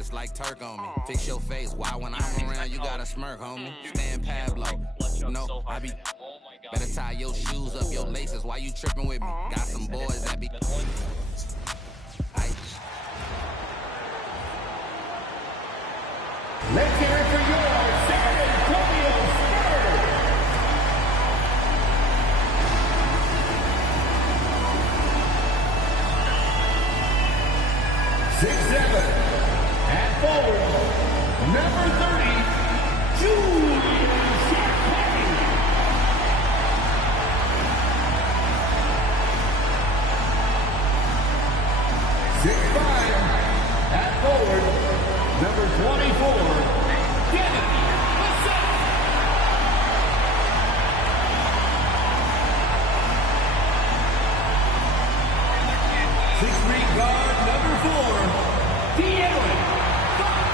It's like Turk on me. Fix your face. Why when I'm around, you gotta smirk, homie. Stan Pablo. No, I be. Better tie your shoes up, your laces. Why you tripping with me? Got some boys that be. Let's hear it for your San Antonio Spurs. 6'7", at forward, number 30, Julian Champagne. 6'5", at forward, number 24, Devin Vassell. 6'3" guard, number 4, De'Aaron Fox.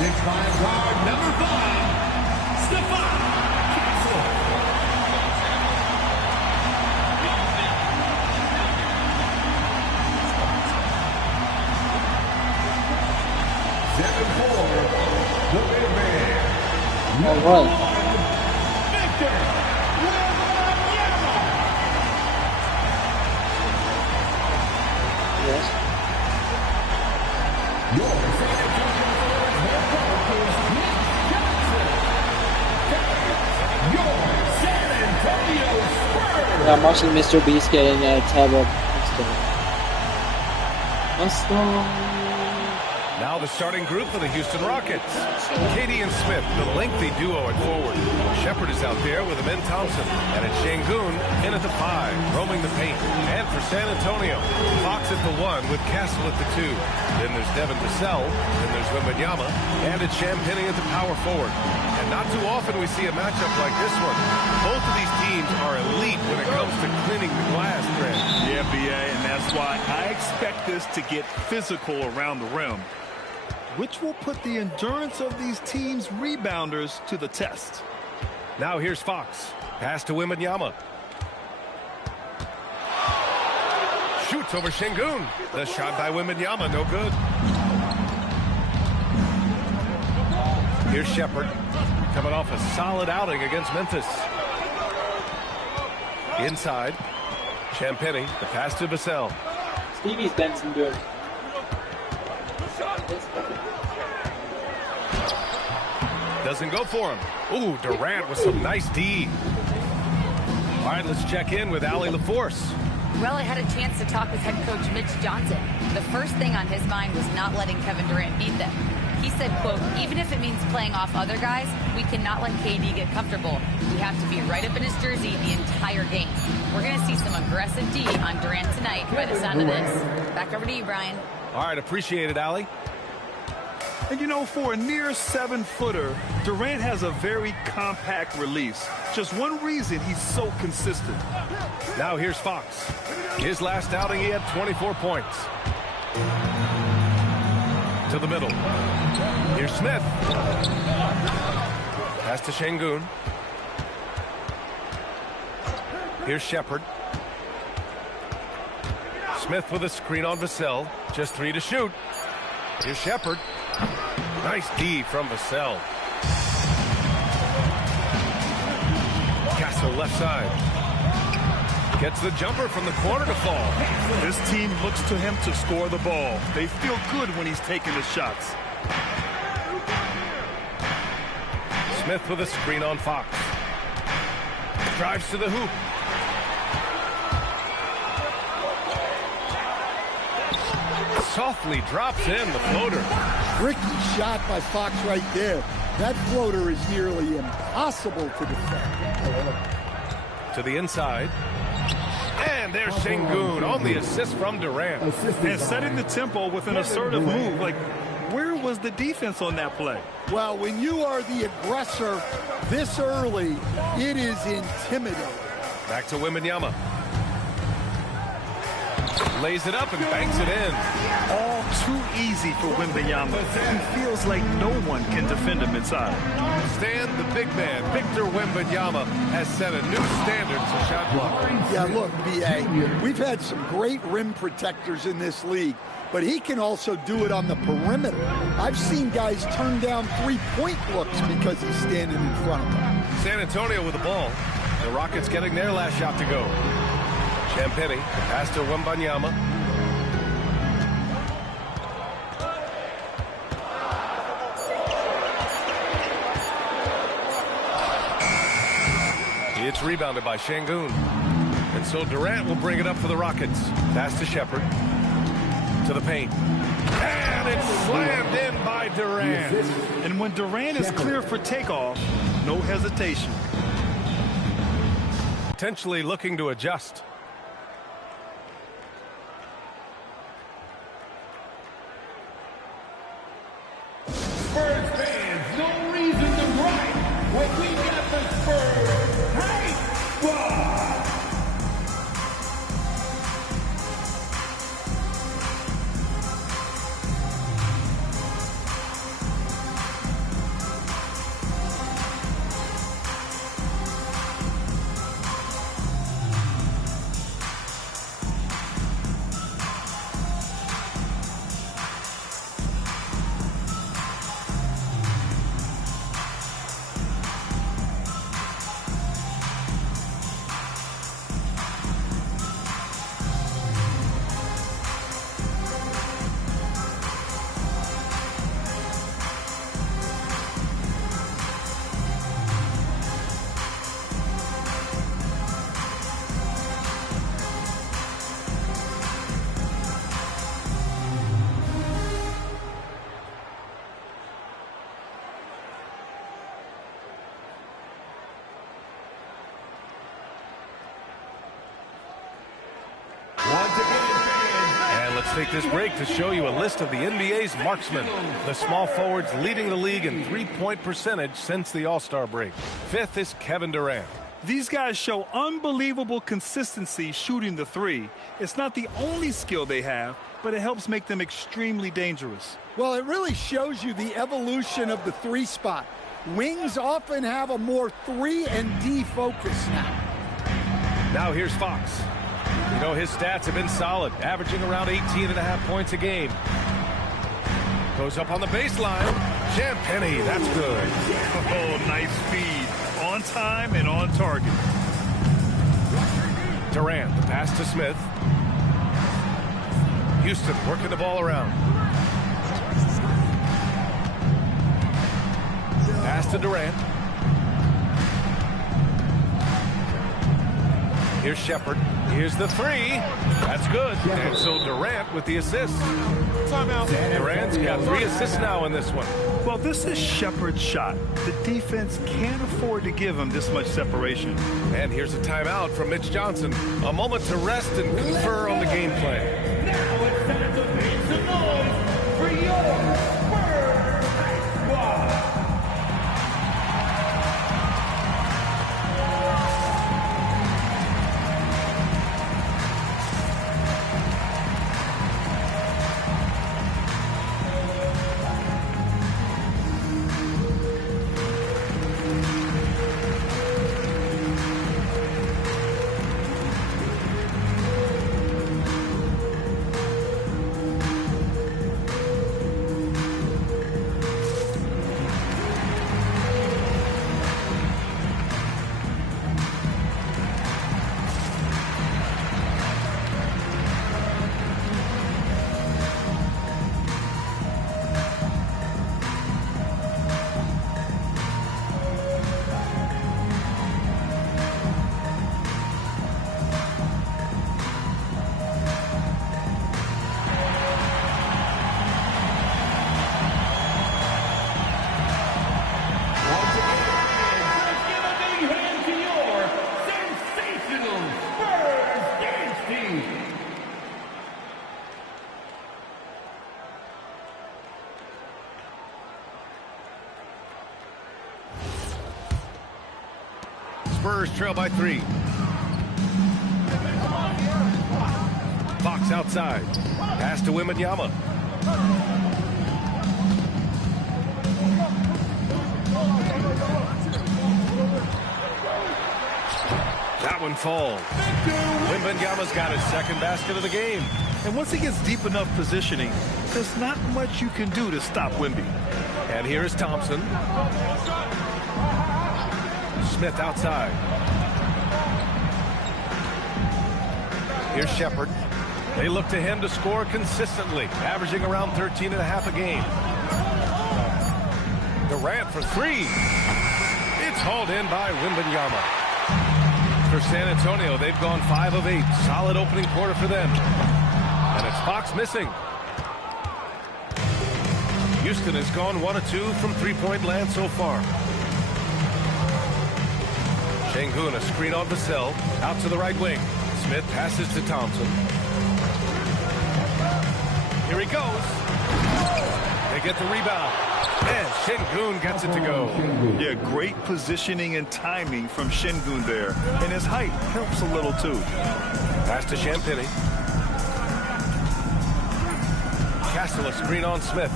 6'5" guard, number 5, Stephon Castle. 7'4", the big man. Number 1, Victor Wembanyama. Yes. Your San Antonio Spurs head coach is Nick Johnson. Your San Antonio Spurs. I'm watching Mr. Beast getting a tab up. Now the starting group for the Houston Rockets. Katie and Smith, the lengthy duo at forward. Shepard is out there with Amin Thompson. And it's Şengün in at the 5, roaming the paint. And for San Antonio, Fox at the 1 with Castle at the 2. Then there's Devin Vassell. Then there's Wembanyama. And it's Champagnie at the power forward. And not too often we see a matchup like this one. Both of these teams are elite when it comes to cleaning the glass, Grant. Yeah, BA, and that's why I expect this to get physical around the rim, which will put the endurance of these teams' rebounders to the test. Now here's Fox. Pass to Wembanyama. Shoots over Şengün. The shot by Wembanyama, no good. Here's Shepard, coming off a solid outing against Memphis. Inside, Champagnie, the pass to Vassell. Stevie's Benson good. Doesn't go for him. Ooh, Durant with some nice D. All right, let's check in with Allie LaForce. Well, I had a chance to talk with head coach Mitch Johnson. The first thing on his mind was not letting Kevin Durant beat them. He said, quote, even if it means playing off other guys, we cannot let KD get comfortable. We have to be right up in his jersey the entire game. We're going to see some aggressive D on Durant tonight by the sound of this. Back over to you, Brian. All right, appreciate it, Allie. And you know, for a near 7-footer, Durant has a very compact release. Just one reason he's so consistent. Now here's Fox. His last outing, he had 24 points. To the middle. Here's Smith. Pass to Şengün. Here's Shepard. Smith with a screen on Vassell. Just 3 to shoot. Here's Shepard. Nice D from Vassell. Castle left side. Gets the jumper from the corner to fall. This team looks to him to score the ball. They feel good when he's taking the shots. Smith with a screen on Fox. Drives to the hoop. Softly drops in the floater. Tricky shot by Fox right there. That floater is nearly impossible to defend. To the inside. And there's Şengün on the assist from Durant. And setting the tempo with an assertive move. Like, where was the defense on that play? Well, when you are the aggressor this early, it is intimidating. Back to Wembanyama. lays it up and banks it in. All too easy for Wembanyama. He feels like no one can defend him inside. Stan, the big man, Victor Wembanyama, has set a new standard to shot blocking. Yeah, look, B.A., we've had some great rim protectors in this league, but he can also do it on the perimeter. I've seen guys turn down three-point looks because he's standing in front of them. San Antonio with the ball. The Rockets getting their last shot to go. Champagnie, pass to Wembanyama. It's rebounded by Şengün. And so Durant will bring it up for the Rockets. Pass to Shepherd. To the paint. And it's slammed in by Durant. And when Durant is clear for takeoff, no hesitation. Potentially looking to adjust. Spurs fans, no reason to gripe when we got the Spurs Hate Squad. And let's take this break to show you a list of the NBA's marksmen. The small forwards leading the league in three-point percentage since the All-Star break. Fifth is Kevin Durant. These guys show unbelievable consistency shooting the three. It's not the only skill they have, but it helps make them extremely dangerous. Well, it really shows you the evolution of the three spot. Wings often have a more 3 and D focus now. Now here's Fox. You know, his stats have been solid, averaging around 18.5 points a game. Goes up on the baseline. Champagnie, that's good. Oh, nice feed. On time and on target. Durant, the pass to Smith. Houston working the ball around. Pass to Durant. Here's Shepherd. Here's the three. That's good. And so Durant with the assist. Timeout. Durant's got 3 assists now in this one. Well, this is Shepherd's shot. The defense can't afford to give him this much separation. And here's a timeout from Mitch Johnson. A moment to rest and confer on the game plan. Now it's time to make some noise for your Spurs Hate Squad. Spurs trail by 3. Fox outside. Pass to Wembanyama. That one falls. Wembanyama's got his second basket of the game. And once he gets deep enough positioning, there's not much you can do to stop Wemby. And here's Thompson. Smith outside. Here's Shepherd. They look to him to score consistently, averaging around 13 and a half a game. Durant for three. It's hauled in by Wembanyama. For San Antonio, they've gone 5 of 8. Solid opening quarter for them. And it's Fox missing. Houston has gone 1 of 2 from three-point land so far. Şengün, a screen on Vassell. Out to the right wing. Smith passes to Thompson. Here he goes. They get the rebound. And Şengün gets it to go. Yeah, great positioning and timing from Şengün there. And his height helps a little too. Pass to Champagny. Castle, a screen on Smith.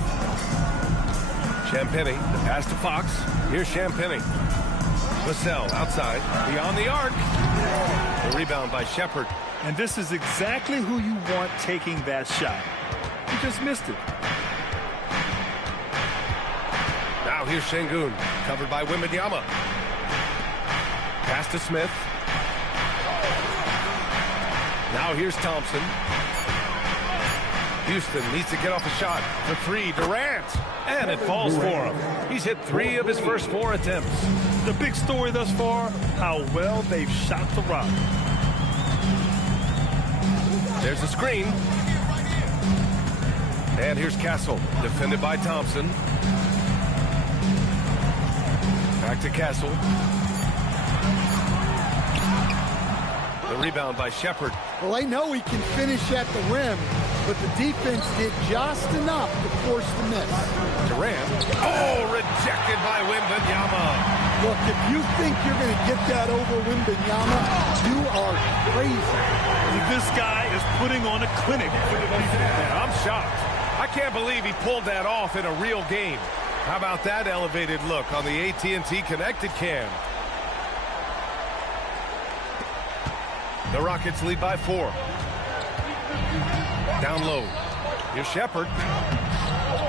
Champagny, the pass to Fox. Here's Champagny. Vassell outside, beyond the arc. The rebound by Shepherd. And this is exactly who you want taking that shot. He just missed it. Now here's Şengün, covered by Wembanyama. Pass to Smith. Now here's Thompson. Houston needs to get off a shot for three. Durant. And it falls for him. He's hit 3 of his first 4 attempts. The big story thus far, how well they've shot the rock. There's a screen. And here's Castle, defended by Thompson. Back to Castle. The rebound by Shepherd. Well, they know he can finish at the rim, but the defense did just enough to force the miss. Durant. Oh, rejected by Wembanyama. Look, if you think you're going to get that over Wembanyama, you are crazy. This guy is putting on a clinic for the defense. Yeah, I'm shocked. I can't believe he pulled that off in a real game. How about that elevated look on the AT&T Connected Cam? The Rockets lead by 4. Down low. Here's Shepherd.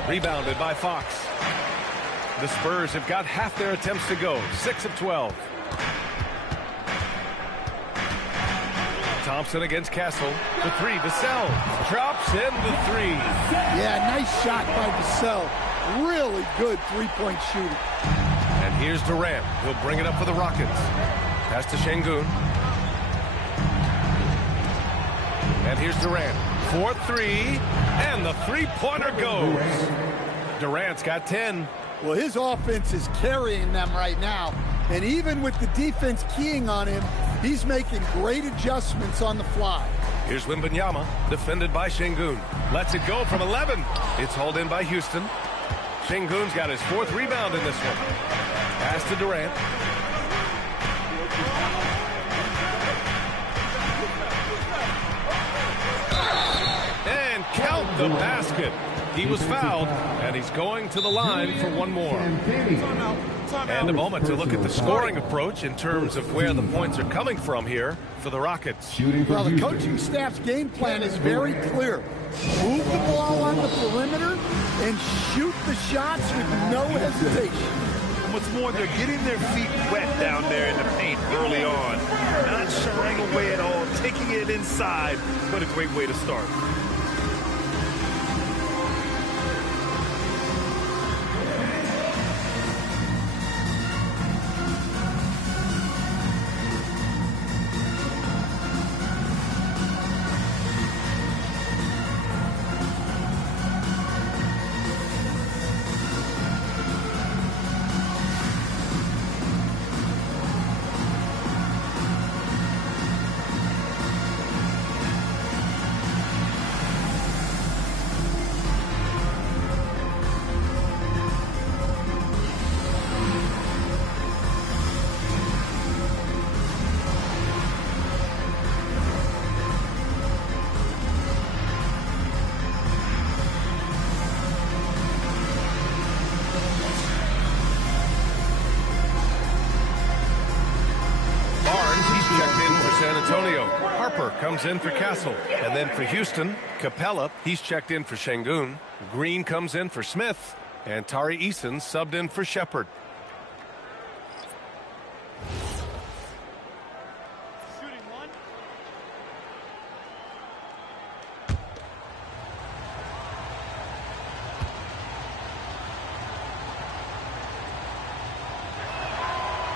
Rebounded by Fox. The Spurs have got half their attempts to go. 6 of 12. Thompson against Castle. The 3. Vassell drops in the 3. Yeah, nice shot by Vassell. Really good three-point shooting. And here's Durant. He'll bring it up for the Rockets. Pass to Şengün. And here's Durant. 4-3. And the three-pointer goes. Durant's got 10. Well, his offense is carrying them right now. And even with the defense keying on him, he's making great adjustments on the fly. Here's Wembanyama, defended by Şengün. Lets it go from 11. It's hauled in by Houston. Şengün's got his 4th rebound in this one. Pass to Durant. And count the basket. He was fouled, and he's going to the line for one more. And a moment to look at the scoring approach in terms of where the points are coming from here for the Rockets. Well, the coaching staff's game plan is very clear. Move the ball on the perimeter and shoot the shots with no hesitation. What's more, they're getting their feet wet down there in the paint early on. Not shying away at all, taking it inside, but a great way to start. San Antonio, Harper comes in for Castle. And then for Houston, Capella, he's checked in for Şengün. Green comes in for Smith. And Tari Eason subbed in for Shepherd.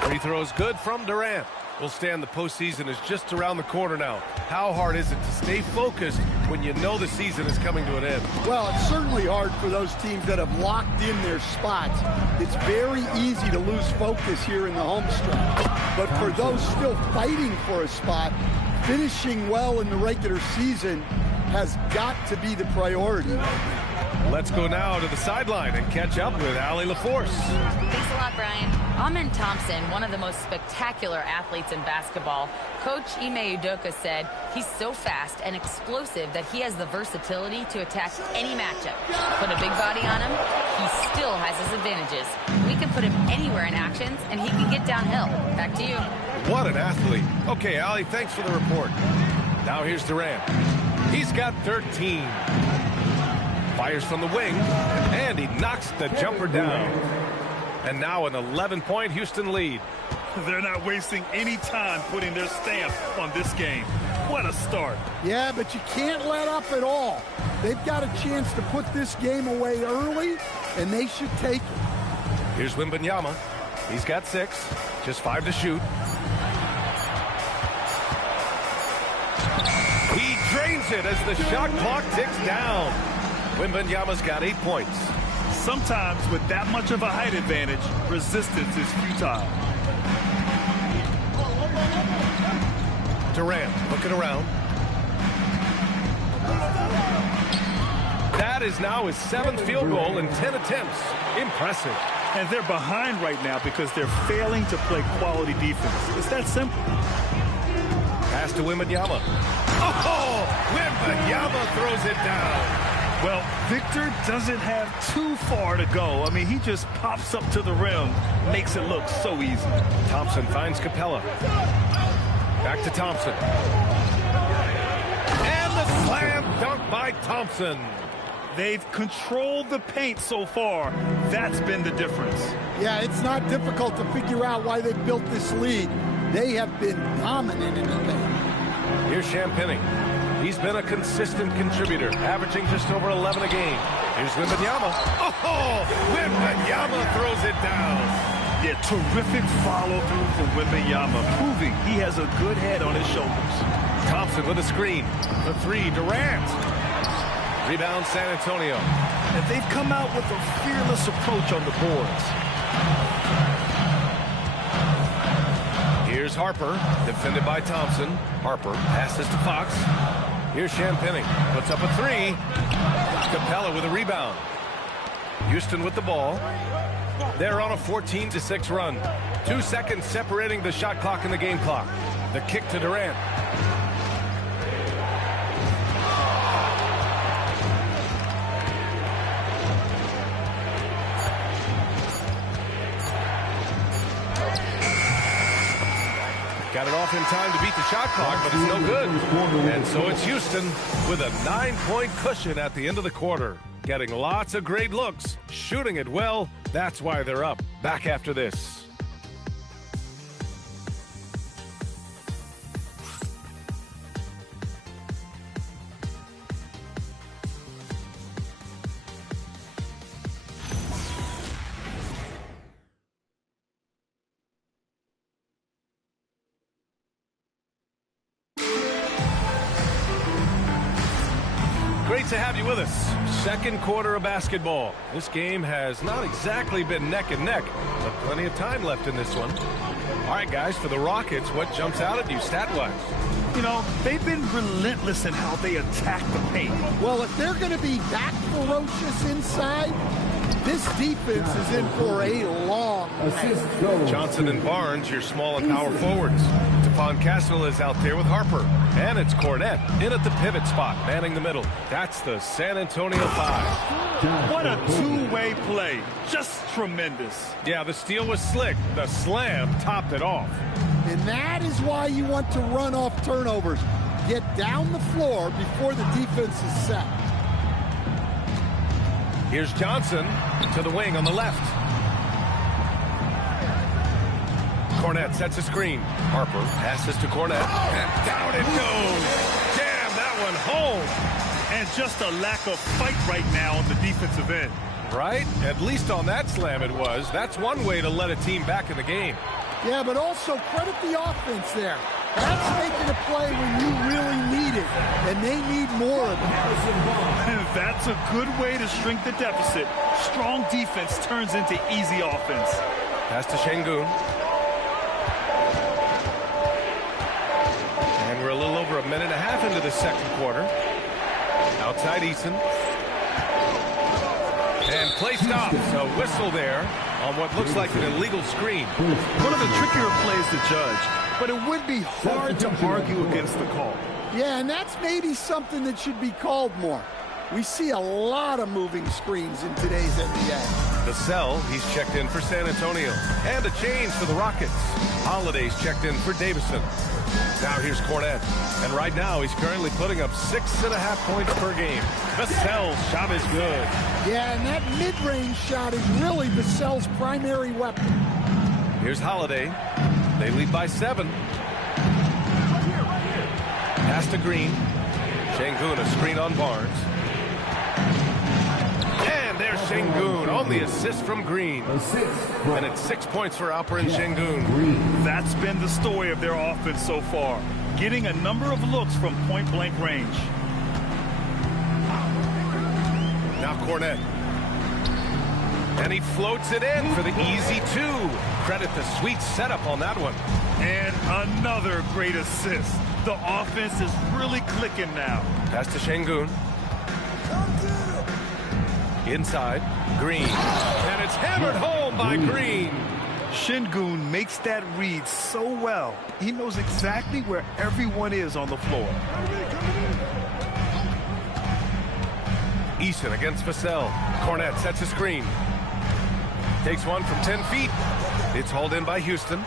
Free throws good from Durant. We'll stand the postseason is just around the corner now. How hard is it to stay focused when you know the season is coming to an end? Well, it's certainly hard for those teams that have locked in their spots. It's very easy to lose focus here in the home stretch. But for those still fighting for a spot, finishing well in the regular season has got to be the priority. Let's go now to the sideline and catch up with Allie LaForce. Thanks a lot, Brian. Amen Thompson, one of the most spectacular athletes in basketball. Coach Ime Udoka said he's so fast and explosive that he has the versatility to attack any matchup. Put a big body on him, he still has his advantages. We can put him anywhere in actions, and he can get downhill. Back to you. What an athlete. Okay, Allie, thanks for the report. Now here's Durant. He's got 13. Fires from the wing, and he knocks the jumper down. And now an 11-point Houston lead. They're not wasting any time putting their stamp on this game. What a start. Yeah, but you can't let up at all. They've got a chance to put this game away early, and they should take it. Here's Wembanyama. He's got 6, just 5 to shoot. He drains it as the shot clock ticks down. Wembanyama's got 8 points. Sometimes with that much of a height advantage, resistance is futile. Durant looking around. That is now his 7th field goal in 10 attempts. Impressive. And they're behind right now because they're failing to play quality defense. It's that simple. Pass to Wembanyama. Oh, Wembanyama throws it down. Well, Victor doesn't have too far to go. I mean, he just pops up to the rim, makes it look so easy. Thompson finds Capella. Back to Thompson. And the slam dunk by Thompson. They've controlled the paint so far. That's been the difference. Yeah, it's not difficult to figure out why they built this lead. They have been dominant in the paint. Here's Champagny. He's been a consistent contributor, averaging just over 11 a game. Here's Wembanyama. Oh, Wembanyama throws it down. Yeah, terrific follow-through from Wembanyama, proving he has a good head on his shoulders. Thompson with a screen. The 3, Durant. Rebound, San Antonio. And they've come out with a fearless approach on the boards. Here's Harper, defended by Thompson. Harper passes to Fox. Here's Champagny, puts up a 3. Capella with a rebound. Houston with the ball. They're on a 14-6 run. 2 seconds separating the shot clock and the game clock. The kick to Durant. Got it off in time to beat the shot clock, but it's no good. And so it's Houston with a 9-point cushion at the end of the quarter. Getting lots of great looks, shooting it well. That's why they're up. Back after this. Great to have you with us. Second quarter of basketball. This game has not exactly been neck and neck, but plenty of time left in this one. All right, guys, for the Rockets, what jumps out at you stat-wise? You know, they've been relentless in how they attack the paint. Well, if they're going to be that ferocious inside, this defense is in for a long night. Johnson and Barnes, your small and power forwards. Stephon Castle is out there with Harper. And it's Cornette in at the pivot spot, manning the middle. That's the San Antonio 5. What a two-way play. Just tremendous. Yeah, the steal was slick. The slam topped it off. And that is why you want to run off turnovers. Get down the floor before the defense is set. Here's Johnson to the wing on the left. Cornette sets a screen. Harper passes to Cornette. And down it goes. Damn, that one home. And just a lack of fight right now on the defensive end. Right? At least on that slam it was. That's one way to let a team back in the game. Yeah, but also credit the offense there. That's making a play when you really need it, and they need more of it. That's a good way to shrink the deficit. Strong defense turns into easy offense. Pass to Şengün. And we're a little over a minute and a half into the second quarter. Outside Eason. And play stops. A whistle there on what looks like an illegal screen. One of the trickier plays to judge, but it would be hard to argue against the call. Yeah, and that's maybe something that should be called more. We see a lot of moving screens in today's NBA. Vassell, he's checked in for San Antonio. And a change for the Rockets. Holiday's checked in for Davison. Now here's Cornette. And right now he's currently putting up 6.5 points per game. Vassell's shot is good. Yeah, and that mid-range shot is really Vassell's primary weapon. Here's Holiday. They lead by 7. Pass to Green. Şengün, a screen on Barnes. And there's Şengün on the assist from Green. And it's 6 points for Alperen Şengün. That's been the story of their offense so far. Getting a number of looks from point-blank range. Now Cornette. And he floats it in for the easy 2. Credit the sweet setup on that one. And another great assist. The offense is really clicking now. Pass to Şengün. Inside, Green. And it's hammered home by Green. Şengün makes that read so well. He knows exactly where everyone is on the floor. Eason against Vassell. Cornette sets a screen. Takes one from 10 feet. It's hauled in by Houston.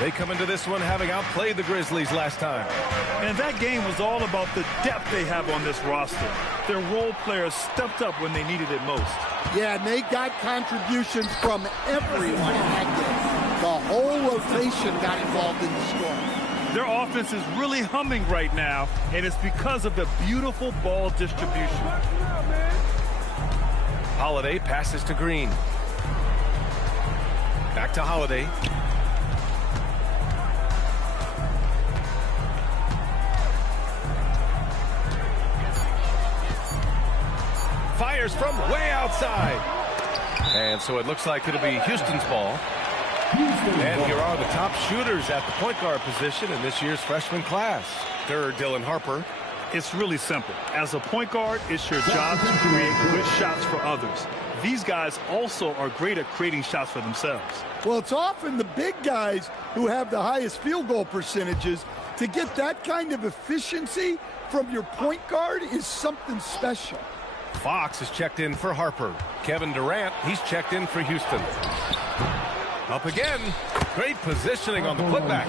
They come into this one having outplayed the Grizzlies last time. And that game was all about the depth they have on this roster. Their role players stepped up when they needed it most. Yeah, and they got contributions from everyone in that game. The whole rotation got involved in the scoring. Their offense is really humming right now, and it's because of the beautiful ball distribution. Holiday passes to Green. Back to Holiday. Fires from way outside. And so it looks like it'll be Houston's ball. And here are the top shooters at the point guard position in this year's freshman class. Third, Dylan Harper. It's really simple. As a point guard, it's your job to create good shots for others. These guys also are great at creating shots for themselves. Well, it's often the big guys who have the highest field goal percentages. To get that kind of efficiency from your point guard is something special. Fox is checked in for Harper. Kevin Durant, he's checked in for Houston. Up again. Great positioning on the putback.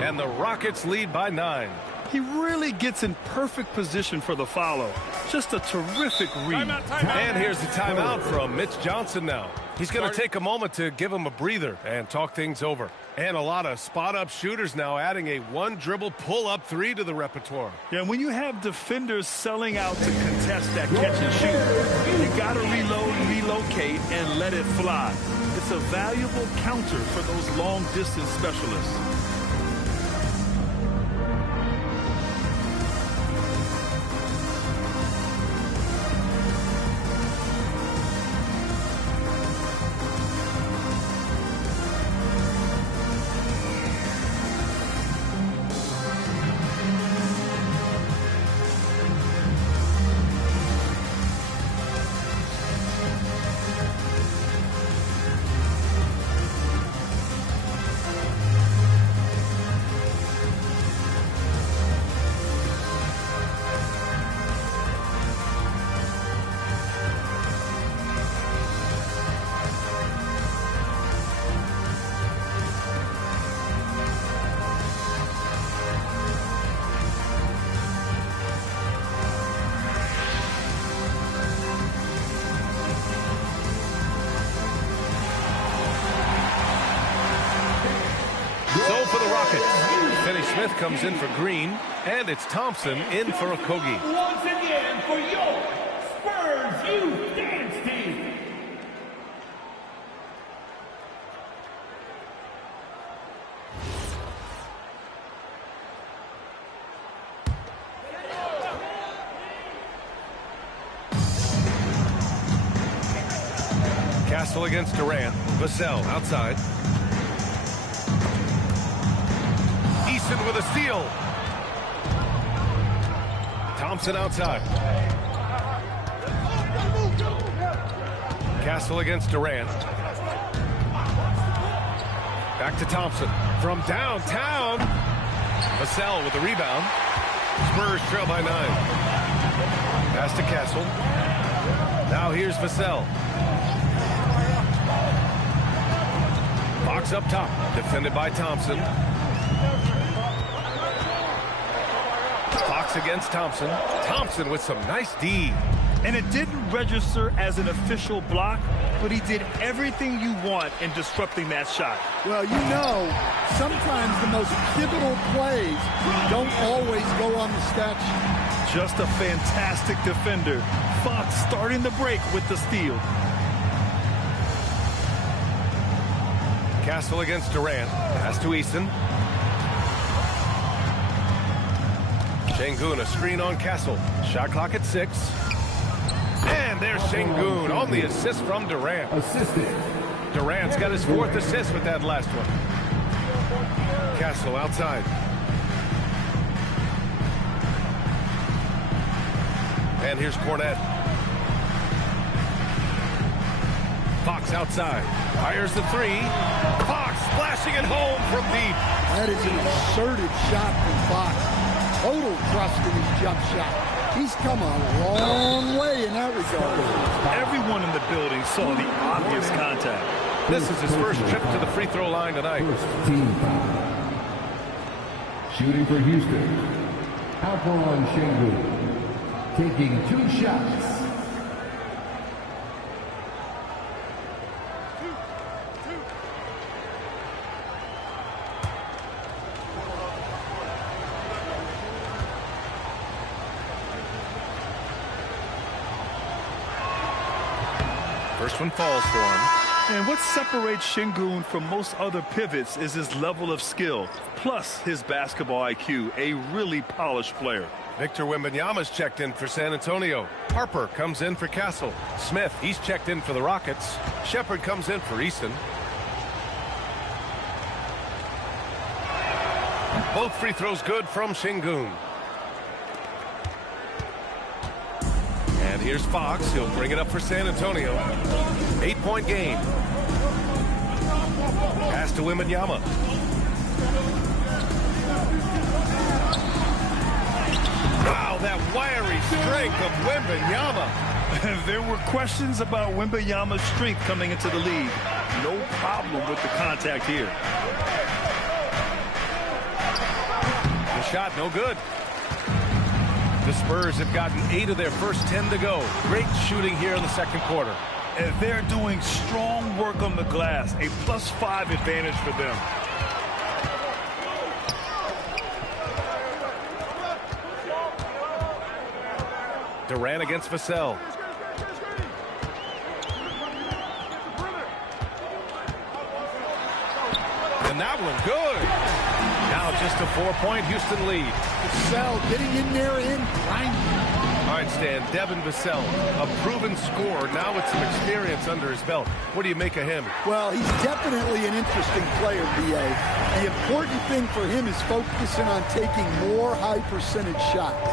And the Rockets lead by 9. He really gets in perfect position for the follow. Just a terrific read. And here's the timeout from Mitch Johnson now. He's going to take a moment to give him a breather and talk things over. And a lot of spot-up shooters now adding a one-dribble pull-up 3 to the repertoire. Yeah, when you have defenders selling out to contest that catch and shoot, you got to reload, relocate, and let it fly. It's a valuable counter for those long-distance specialists. Rockets. Finney Smith comes in for Green, and it's Thompson in for Okogie. Once again for your Spurs Youth Dance Team. Castle against Durant. Vassell outside. Eason with a steal. Thompson outside. Castle against Durant. Back to Thompson. From downtown. Vassell with the rebound. Spurs trail by 9. Pass to Castle. Now here's Vassell. Fox up top. Defended by Thompson. Fox against Thompson. Thompson with some nice D. And it didn't register as an official block, but he did everything you want in disrupting that shot. Well, you know, sometimes the most pivotal plays don't always go on the stat sheet. Just a fantastic defender. Fox starting the break with the steal. Castle against Durant. Pass to Eason. Şengün, a screen on Castle. Shot clock at 6. And there's Şengün on the assist from Durant. Durant's got his 4th assist with that last one. Castle outside. And here's Cornette. Fox outside. Fires the 3. Fox flashing it home from deep. That is an assertive shot from Fox. Total trust in his jump shot. He's come a long way in that regard. Everyone in the building saw the obvious contact. This is his first trip to the free throw line tonight. First team foul. Shooting for Houston. Alperon Şengün. Taking 2 shots. First one falls for him. And what separates Şengün from most other pivots is his level of skill, plus his basketball IQ, a really polished player. Victor Wembanyama's checked in for San Antonio. Harper comes in for Castle. Smith, he's checked in for the Rockets. Shepherd comes in for Easton. Both free throws good from Şengün. And here's Fox. He'll bring it up for San Antonio. 8-point game. Pass to Wembanyama. Wow, that wiry strength of Wembanyama. There were questions about Wembanyama's strength coming into the league. No problem with the contact here. The shot, no good. The Spurs have gotten 8 of their first 10 to go. Great shooting here in the second quarter. And they're doing strong work on the glass, a +5 advantage for them. Durant against Vassell. And that one good. Now just a 4-point Houston lead. Vassell getting in there and grinding. All right, Stan, Devin Vassell, a proven scorer, now with some experience under his belt. What do you make of him? Well, he's definitely an interesting player, B.A. The important thing for him is focusing on taking more high-percentage shots.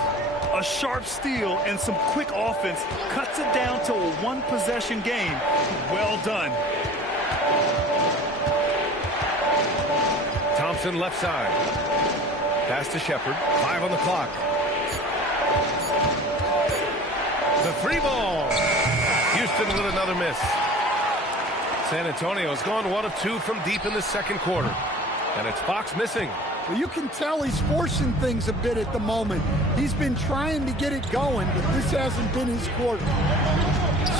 A sharp steal and some quick offense cuts it down to a one-possession game. Well done. Thompson left side. Pass to Shepherd. 5 on the clock. The 3 ball. Houston with another miss. San Antonio's gone 1 of 2 from deep in the second quarter. And it's Fox missing. Well, you can tell he's forcing things a bit at the moment. He's been trying to get it going, but this hasn't been his quarter.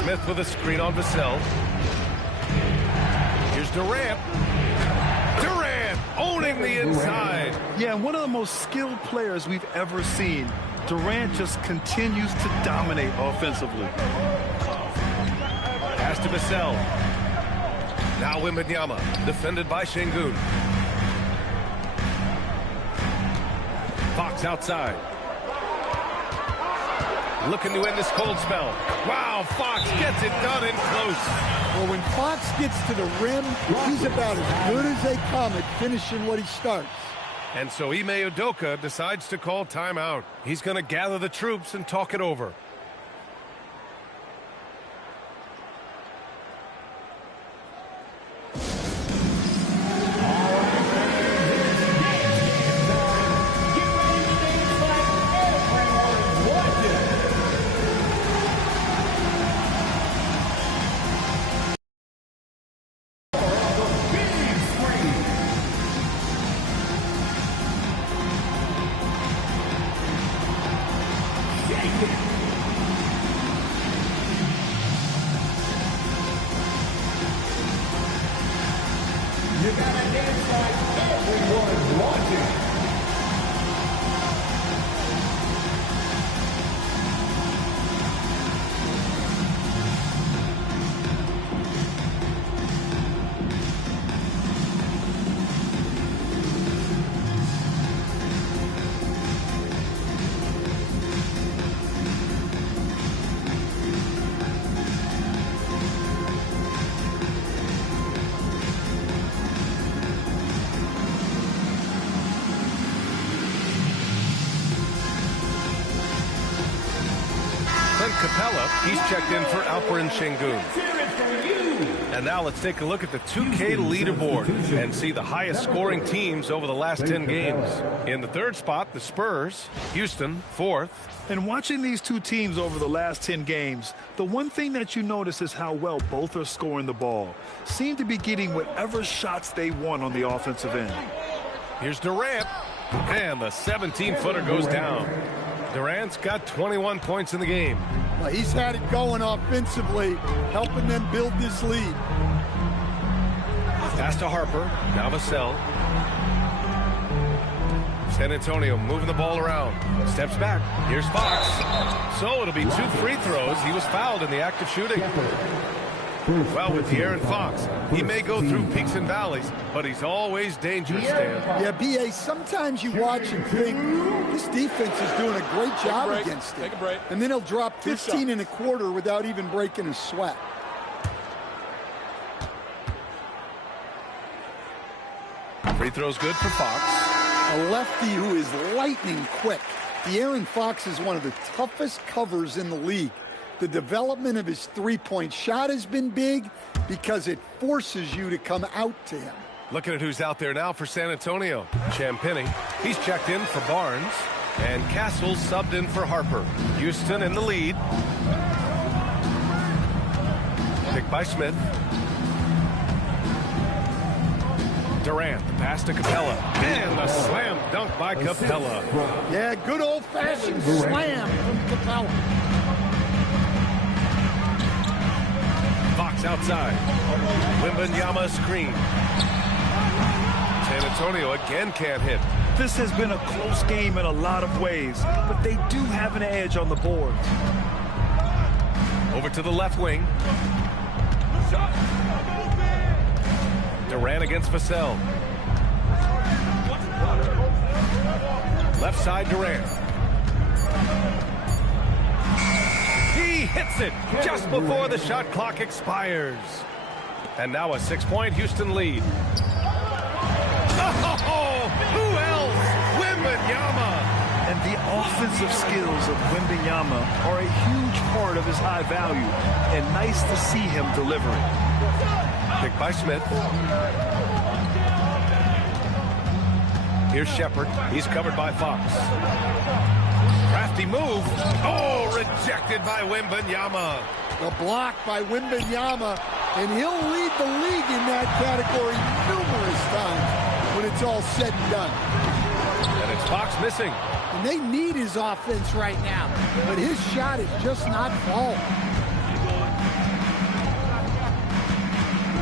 Smith with a screen on Vassell. Here's Durant. Durant owning the inside. Yeah, and one of the most skilled players we've ever seen. Durant just continues to dominate offensively. Pass to Vassell. Now Wembanyama, defended by Şengün. Fox outside. Looking to end this cold spell. Wow, Fox gets it done in close. Well, when Fox gets to the rim, he's about as good as they come at finishing what he starts. And so Ime Udoka decides to call timeout. He's going to gather the troops and talk it over. You gotta dance like everyone's watching. Capella, he's checked in for Alperen Şengün. And now let's take a look at the 2K leaderboard and see the highest scoring teams over the last 10 games. In the third spot, the Spurs, Houston, fourth. And watching these two teams over the last 10 games, the one thing that you notice is how well both are scoring the ball. Seem to be getting whatever shots they want on the offensive end. Here's Durant, and the 17-footer goes down. Durant's got 21 points in the game. Well, he's had it going offensively, helping them build this lead. Pass to Harper, now Vassell. San Antonio moving the ball around. Steps back. Here's Fox. So it'll be 2 free throws. He was fouled in the act of shooting. Well, with De'Aaron Fox, he may go through peaks and valleys, but he's always dangerous, Dan. Yeah, B.A., sometimes you watch and think, this defense is doing a great job against him. And then he'll drop 15 and a quarter without even breaking a sweat. Free throw's good for Fox. A lefty who is lightning quick. De'Aaron Fox is one of the toughest covers in the league. The development of his three-point shot has been big because it forces you to come out to him. Looking at who's out there now for San Antonio. Champagnie, he's checked in for Barnes. And Castle's subbed in for Harper. Houston in the lead. Picked by Smith. Durant, the pass to Capella. And a slam dunk by Capella. Yeah, good old-fashioned slam from Capella. Fox outside. Wembanyama screen. San Antonio again can't hit. This has been a close game in a lot of ways, but they do have an edge on the board. Over to the left wing. Durant against Vassell. Left side Durant. He hits it just before the shot clock expires. And now a 6-point Houston lead. Oh, who else? Wembanyama. And the offensive skills of Wembanyama are a huge part of his high value, and nice to see him delivering. Picked by Smith. Here's Shepherd. He's covered by Fox. Crafty move. Oh, rejected by Wembanyama. The block by Wembanyama, and he'll lead the league in that category numerous times when it's all said and done. And it's Fox missing. And they need his offense right now, but his shot is just not falling.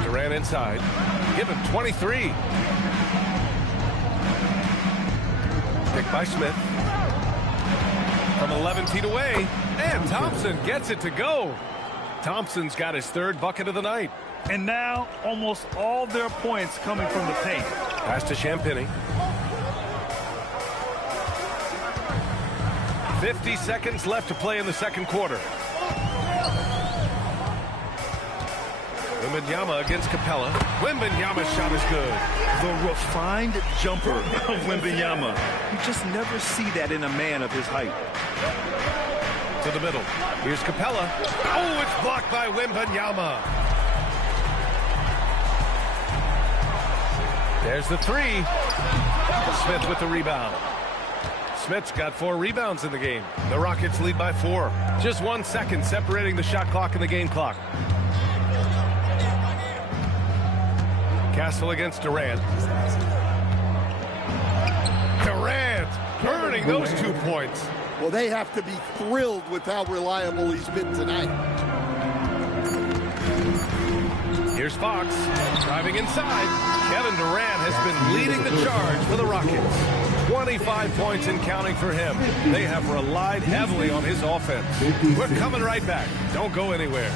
Durant inside. Give him 23. by Smith. From 11 feet away, and Thompson gets it to go. Thompson's got his third bucket of the night. And now almost all their points coming from the paint. Pass to Champagny. 50 seconds left to play in the second quarter. Wembanyama against Capella. Wembanyama's shot is good. The refined jumper of Wembanyama. You just never see that in a man of his height. To the middle. Here's Capella. Oh, it's blocked by Wembanyama. There's the three. Smith with the rebound. Smith's got 4 rebounds in the game. The Rockets lead by 4. Just 1 second separating the shot clock and the game clock. Castle against Durant. Durant burning those 2 points. Well, they have to be thrilled with how reliable he's been tonight. Here's Fox driving inside. Kevin Durant has been leading the charge for the Rockets. 25 points and counting for him. They have relied heavily on his offense. We're coming right back. Don't go anywhere.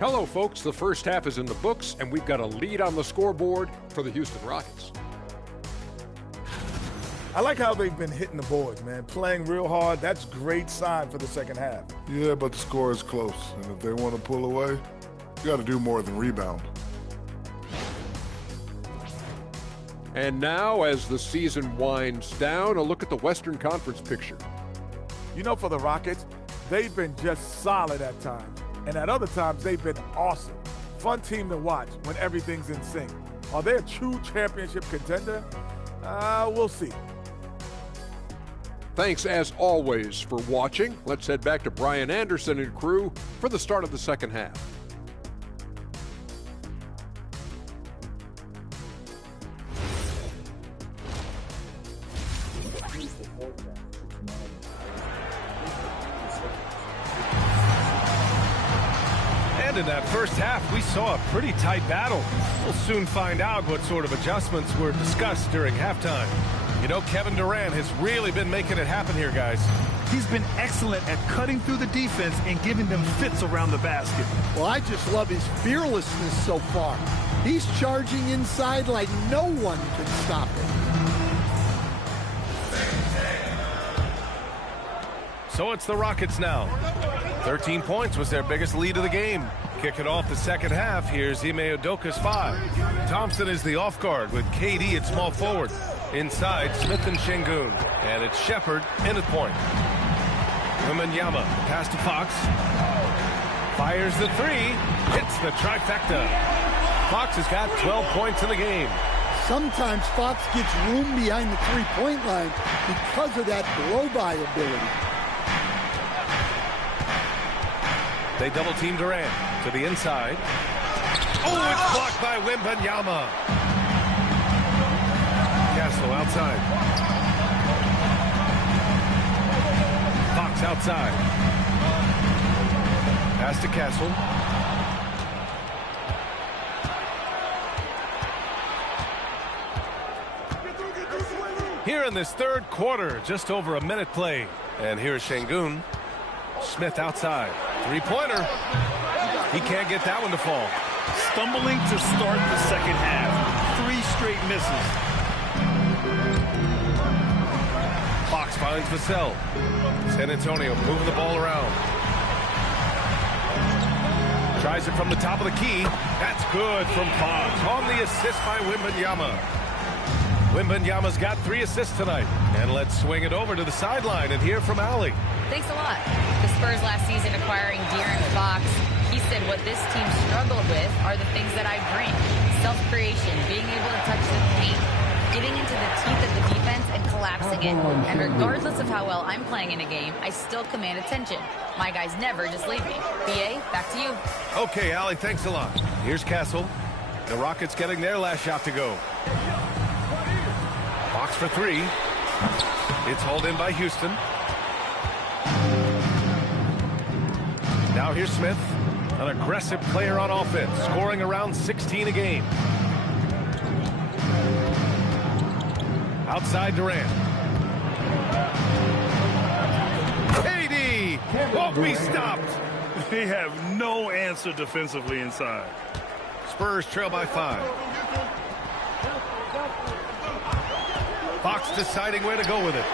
Hello, folks. The first half is in the books, and we've got a lead on the scoreboard for the Houston Rockets. I like how they've been hitting the boards, man. Playing real hard. That's a great sign for the second half. Yeah, but the score is close. And if they want to pull away, you got to do more than rebound. And now, as the season winds down, a look at the Western Conference picture. You know, for the Rockets, they've been just solid at times. And at other times, they've been awesome. Fun team to watch when everything's in sync. Are they a true championship contender? We'll see. Thanks, as always, for watching. Let's head back to Brian Anderson and crew for the start of the second half. In that first half, we saw a pretty tight battle. We'll soon find out what sort of adjustments were discussed during halftime. You know, Kevin Durant has really been making it happen here, guys. He's been excellent at cutting through the defense and giving them fits around the basket. Well, I just love his fearlessness so far. He's charging inside like no one can stop him. So it's the Rockets now. 13 points was their biggest lead of the game. Kicking off the second half, here's Ime Udoka's 5. Thompson is the off guard with KD at small forward. Inside, Smith and Şengün. And it's Shepherd in at point. Wembanyama, pass to Fox. Fires the 3. Hits the trifecta. Fox has got 12 points in the game. Sometimes Fox gets room behind the three-point line because of that blow-by ability. They double-team Durant to the inside. Oh, it's blocked by Wembanyama. Castle outside. Fox outside. Pass to Castle. Here in this third quarter, just over a minute played. And here's Şengün. Smith outside. Three-pointer. He can't get that one to fall. Stumbling to start the second half. 3 straight misses. Fox finds Vassell. San Antonio moving the ball around. Tries it from the top of the key. That's good from Fox. On the assist by Wembanyama. Wembanyama's got 3 assists tonight. And let's swing it over to the sideline and hear from Allie. Thanks a lot. The Spurs last season acquiring De'Aaron Fox. He said what this team struggled with are the things that I bring. Self-creation, being able to touch the paint, getting into the teeth of the defense and collapsing it. And regardless of how well I'm playing in a game, I still command attention. My guys never just leave me. BA, back to you. Okay, Allie, thanks a lot. Here's Castle. The Rockets getting their last shot to go. Box for three. It's hauled in by Houston. Now here's Smith, an aggressive player on offense, scoring around 16 a game. Outside Durant. KD won't be stopped. They have no answer defensively inside. Spurs trail by 5. Fox deciding where to go with it.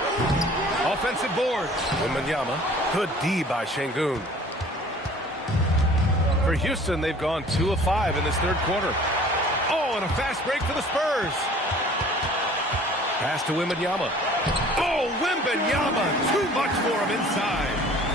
Offensive boards. Wembanyama. Good D by Şengün. For Houston, they've gone 2 of 5 in this third quarter. Oh, and a fast break for the Spurs. Pass to Wembanyama. Oh, Wembanyama. Too much for him inside.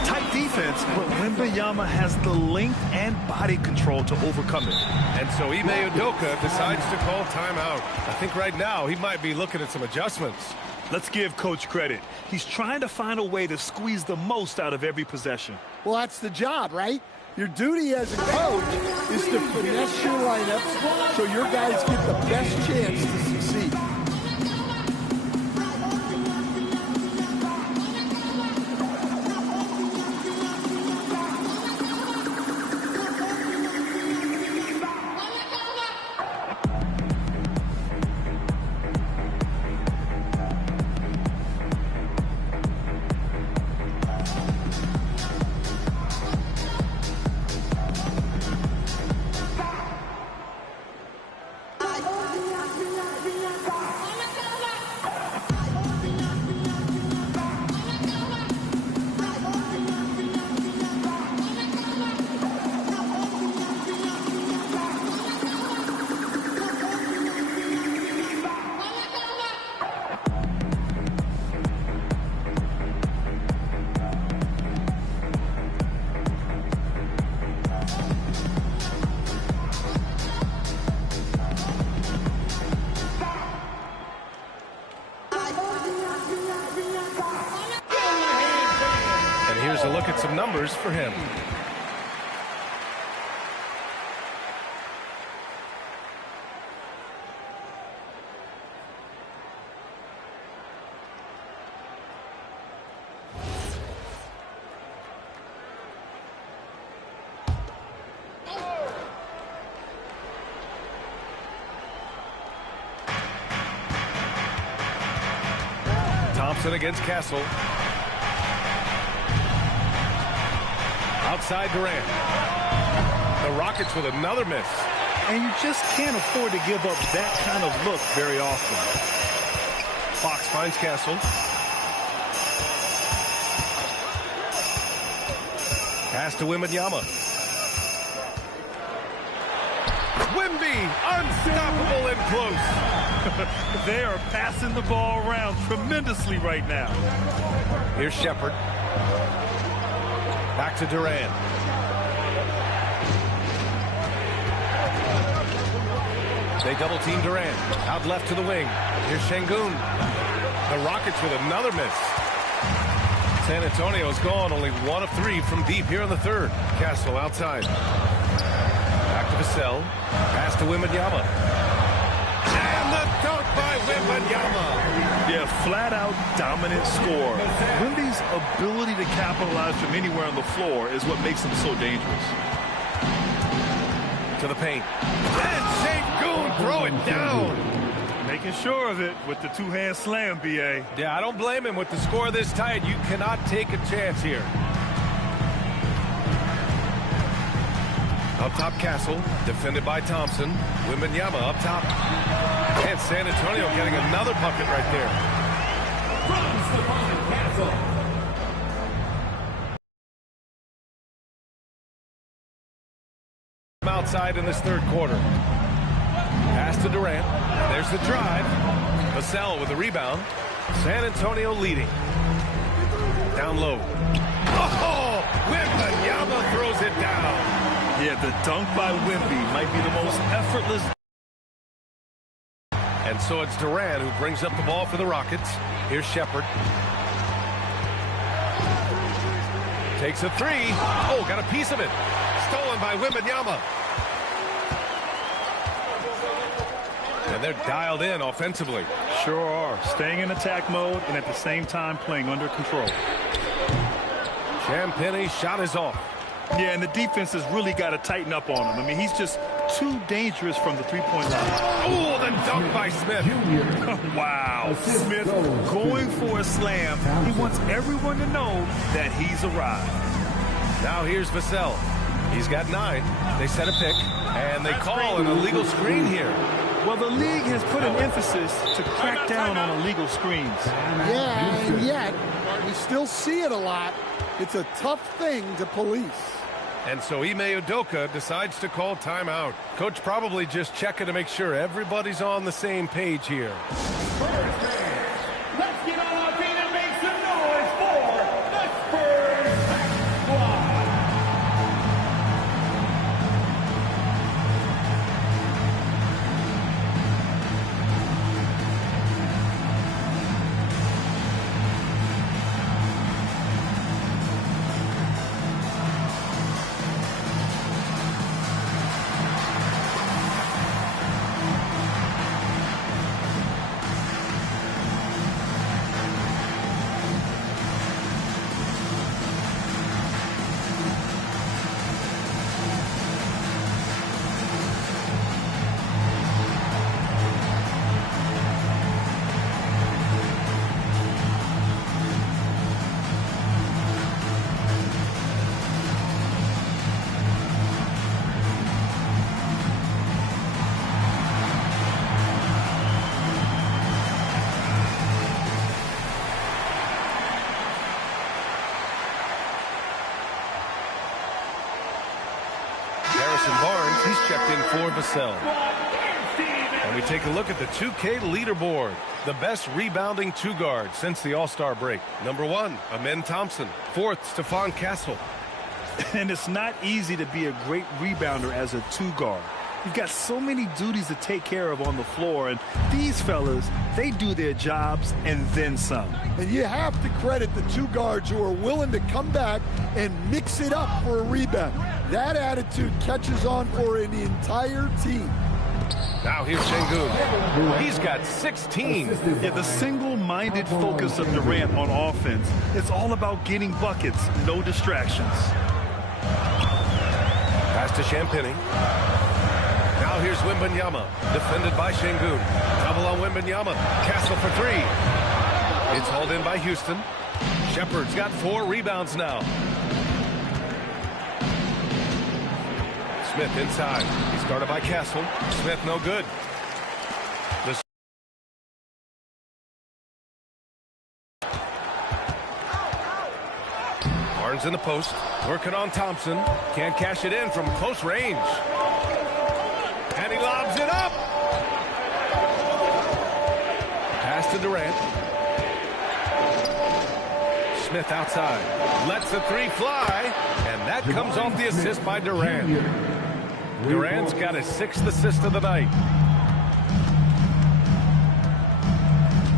Tight defense, but Wembanyama has the length and body control to overcome it. And so Ime Udoka decides to call timeout. I think right now he might be looking at some adjustments. Let's give Coach credit. He's trying to find a way to squeeze the most out of every possession. Well, that's the job, right? Your duty as a coach is to finesse your lineups so your guys get the best chance to succeed. Here's a look at some numbers for him. Thompson against Castle. Outside Durant. The Rockets with another miss. And you just can't afford to give up that kind of look very often. Fox finds Castle. Pass to Wembanyama. Wemby, unstoppable and close. They are passing the ball around tremendously right now. Here's Shepherd. Back to Durant. They double team Durant. Out left to the wing. Here's Şengün. The Rockets with another miss. San Antonio's gone only 1 of 3 from deep here in the third. Castle outside. Back to Vassell. Pass to Wembanyama. And the dunk by Wembanyama. Yeah, flat-out dominant score. Wemby's ability to capitalize from anywhere on the floor is what makes him so dangerous. To the paint. And Şengün throw it down. Making sure of it with the two-hand slam, B.A. Yeah, I don't blame him with the score this tight. You cannot take a chance here. Up top, Castle, defended by Thompson. Wembanyama up top. And San Antonio getting another bucket right there. Outside in this third quarter. Pass to Durant. There's the drive. Vassell with the rebound. San Antonio leading. Down low. Oh! Wembanyama throws it down. Yeah, the dunk by Wemby might be the most effortless. And so it's Durant who brings up the ball for the Rockets. Here's Shepherd. Takes a three. Oh, got a piece of it. Stolen by Wembanyama. And they're dialed in offensively. Sure are. Staying in attack mode and at the same time playing under control. Champagne's shot is off. Yeah, and the defense has really got to tighten up on him. I mean, he's just too dangerous from the three-point line. Oh, the dunk by Smith. Wow. Smith going for a slam. He wants everyone to know that he's arrived. Now here's Vassell. He's got 9. They set a pick, and they call an illegal screen here. Well, the league has put an emphasis to crack down on illegal screens. Yeah, and yet we still see it a lot. It's a tough thing to police. And so Ime Udoka decides to call timeout. Coach probably just checking to make sure everybody's on the same page here. Spurs fans, let's get on our feet and make some noise for the Spurs Squad. He's checked in for Vassell. And we take a look at the 2K leaderboard. The best rebounding two guards since the All-Star break. Number 1, Amen Thompson. 4th, Stephon Castle. And it's not easy to be a great rebounder as a two guard. You've got so many duties to take care of on the floor, and these fellas, they do their jobs and then some. And you have to credit the two guards who are willing to come back and mix it up for a rebound. That attitude catches on for the entire team. Now here's Şengün. He's got 16. Yeah, the single-minded focus of Durant on offense, it's all about getting buckets, no distractions. Pass to Champagnie. Now here's Wembanyama, defended by Şengün. Double on Wembanyama. Castle for 3. It's hauled in by Houston. Shepard's got 4 rebounds now. Smith inside. He's guarded by Castle. Smith no good. Barnes in the post. Working on Thompson. Can't cash it in from close range. And he lobs it up. Pass to Durant. Smith outside. Lets the 3 fly. And that comes off the assist by Durant. Durant's got his 6th assist of the night.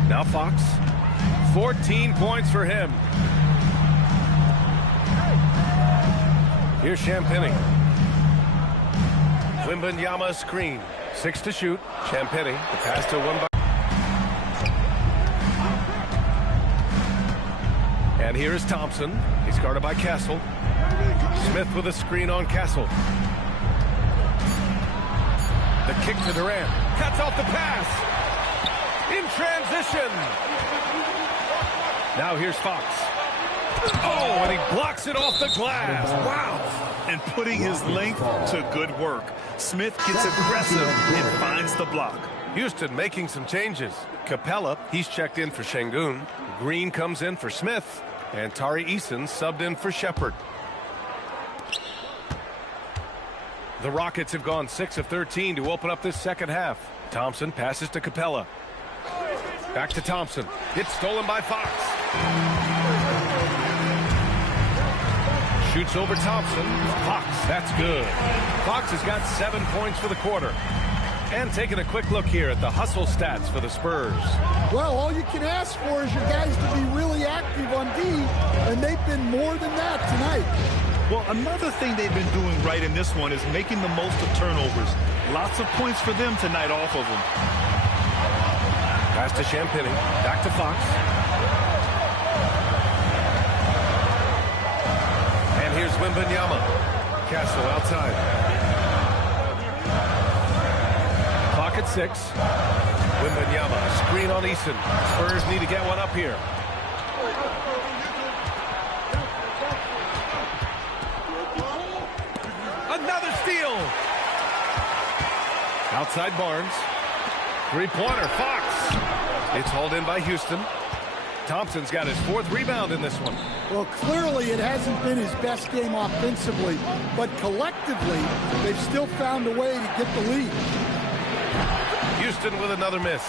Now Fox. 14 points for him. Here's Champagnie. Wembanyama screen. 6 to shoot. Champagnie. The pass to Wembanyama. And here is Thompson. He's guarded by Castle. Smith with a screen on Castle. The kick to Durant. Cuts off the pass. In transition. Now here's Fox. Oh, and he blocks it off the glass. Wow. And putting his length to good work. Smith gets aggressive and finds the block. Houston making some changes. Capella, he's checked in for Şengün. Green comes in for Smith. And Tari Eason subbed in for Shepard. The Rockets have gone 6 of 13 to open up this second half. Thompson passes to Capella. Back to Thompson. It's stolen by Fox. Shoots over Thompson. Fox, that's good. Fox has got 7 points for the quarter. And taking a quick look here at the hustle stats for the Spurs. Well, all you can ask for is your guys to be really active on D, and they've been more than that tonight. Well, another thing they've been doing right in this one is making the most of turnovers. Lots of points for them tonight off of him. Pass to Champagny. Back to Fox. And here's Wembanyama. Castle outside. Clock at 6. Wembanyama. Screen on Eason. Spurs need to get one up here. Another steal. Outside Barnes. Three-pointer. Fox. It's hauled in by Houston. Thompson's got his 4th rebound in this one. Well, clearly it hasn't been his best game offensively, but collectively, they've still found a way to get the lead. Houston with another miss.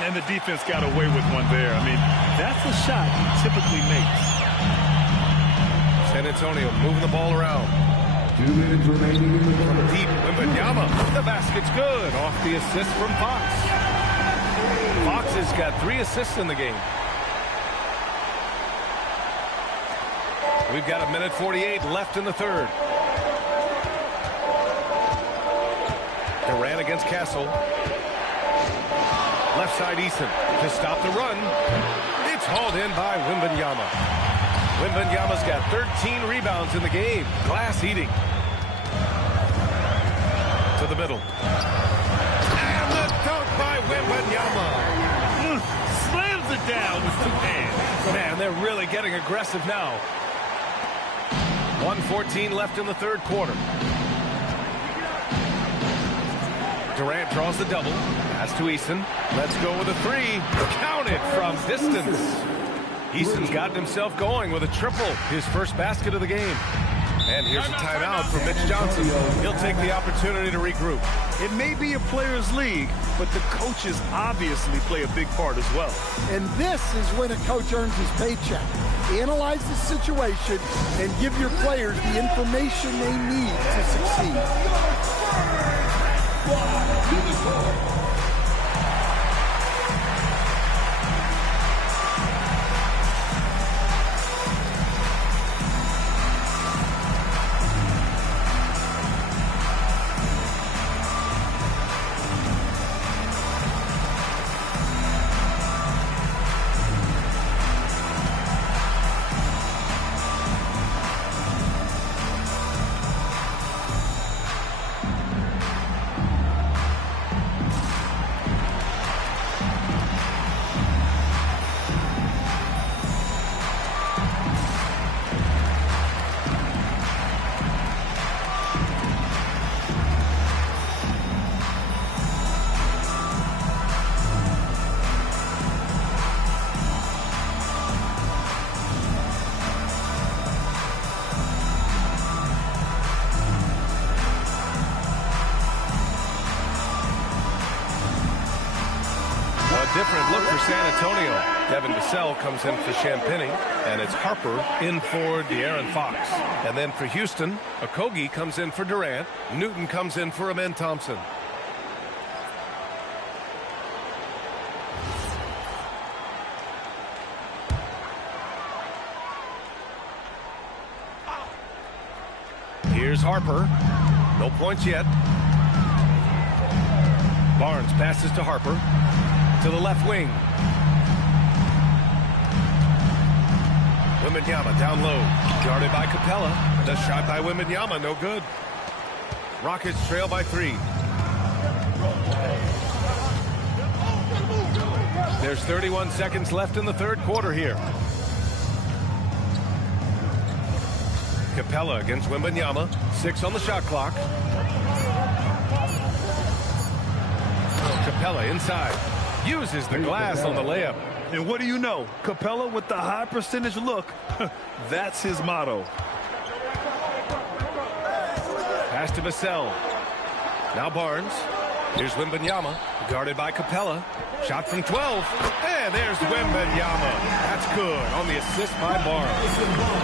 And the defense got away with one there. I mean, that's a shot he typically makes. San Antonio moving the ball around. 2 minutes remaining in the From quarter. deep, Wembanyama. The basket's good. Off the assist from Fox. Fox has got 3 assists in the game. We've got 1:48 left in the third. Durant against Castle. Left side Eason to stop the run. It's hauled in by Wembanyama. Wembanyama's got 13 rebounds in the game. Glass eating. To the middle. And the dunk by Wembanyama. Slams it down with 2 hands. Man, they're really getting aggressive now. 1:14 left in the third quarter. Durant draws the double. Pass to Eason. Let's go with a 3. Count it from distance. Eason's gotten himself going with a triple. His first basket of the game. And here's a timeout for Mitch Johnson. He'll take the opportunity to regroup. It may be a players' league, but the coaches obviously play a big part as well. And this is when a coach earns his paycheck. Analyze the situation and give your players the information they need to succeed. Different look for San Antonio. Devin Vassell comes in for Champagny, and it's Harper in for De'Aaron Fox. And then for Houston, Okogie comes in for Durant. Newton comes in for Amen Thompson. Here's Harper. No points yet. Barnes passes to Harper. To the left wing. Wembanyama down low. Guarded by Capella. The shot by Wembanyama, no good. Rockets trail by 3. There's 31 seconds left in the third quarter here. Capella against Wembanyama. 6 on the shot clock. Capella inside. Uses the glass on the layup. And what do you know? Capella with the high percentage look. That's his motto. Pass to Vassell. Now Barnes. Here's Wembanyama. Guarded by Capella. Shot from 12. And there's Wembanyama. That's good on the assist by Barnes.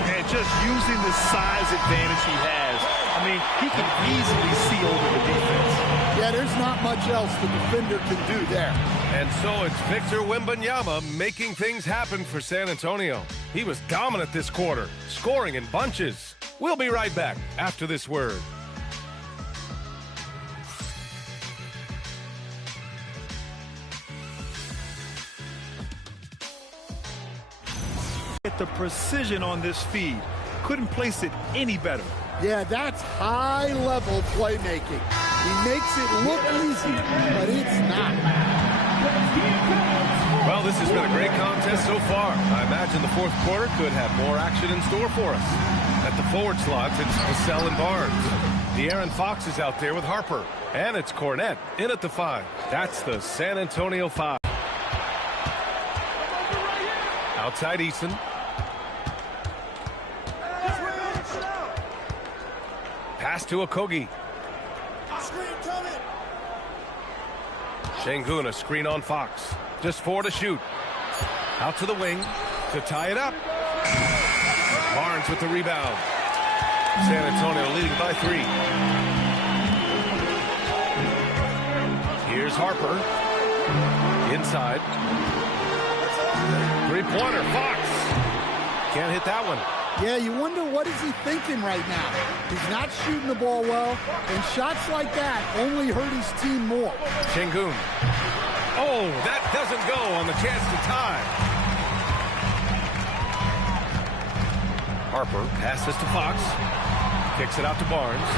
And just using the size advantage he has. I mean, he can easily see over the defense. Yeah, there's not much else the defender can do there. And so it's Victor Wembanyama making things happen for San Antonio. He was dominant this quarter, scoring in bunches. We'll be right back after this word. Get the precision on this feed. Couldn't place it any better. Yeah, that's high-level playmaking. He makes it look easy, but it's not. Well, this has been a great contest so far. I imagine the fourth quarter could have more action in store for us. At the forward slots, it's Vassell and Barnes. De'Aaron Fox is out there with Harper. And it's Cornette in at the 5. That's the San Antonio 5. Outside Eason. Pass to Okogie. Şengün, a screen on Fox. Just 4 to shoot. Out to the wing to tie it up. Barnes with the rebound. San Antonio leading by 3. Here's Harper. Inside. Three-pointer, Fox. Can't hit that one. Yeah, you wonder what is he thinking right now. He's not shooting the ball well, and shots like that only hurt his team more. Şengün. Oh, that doesn't go on the chance to tie. Harper passes to Fox. Kicks it out to Barnes.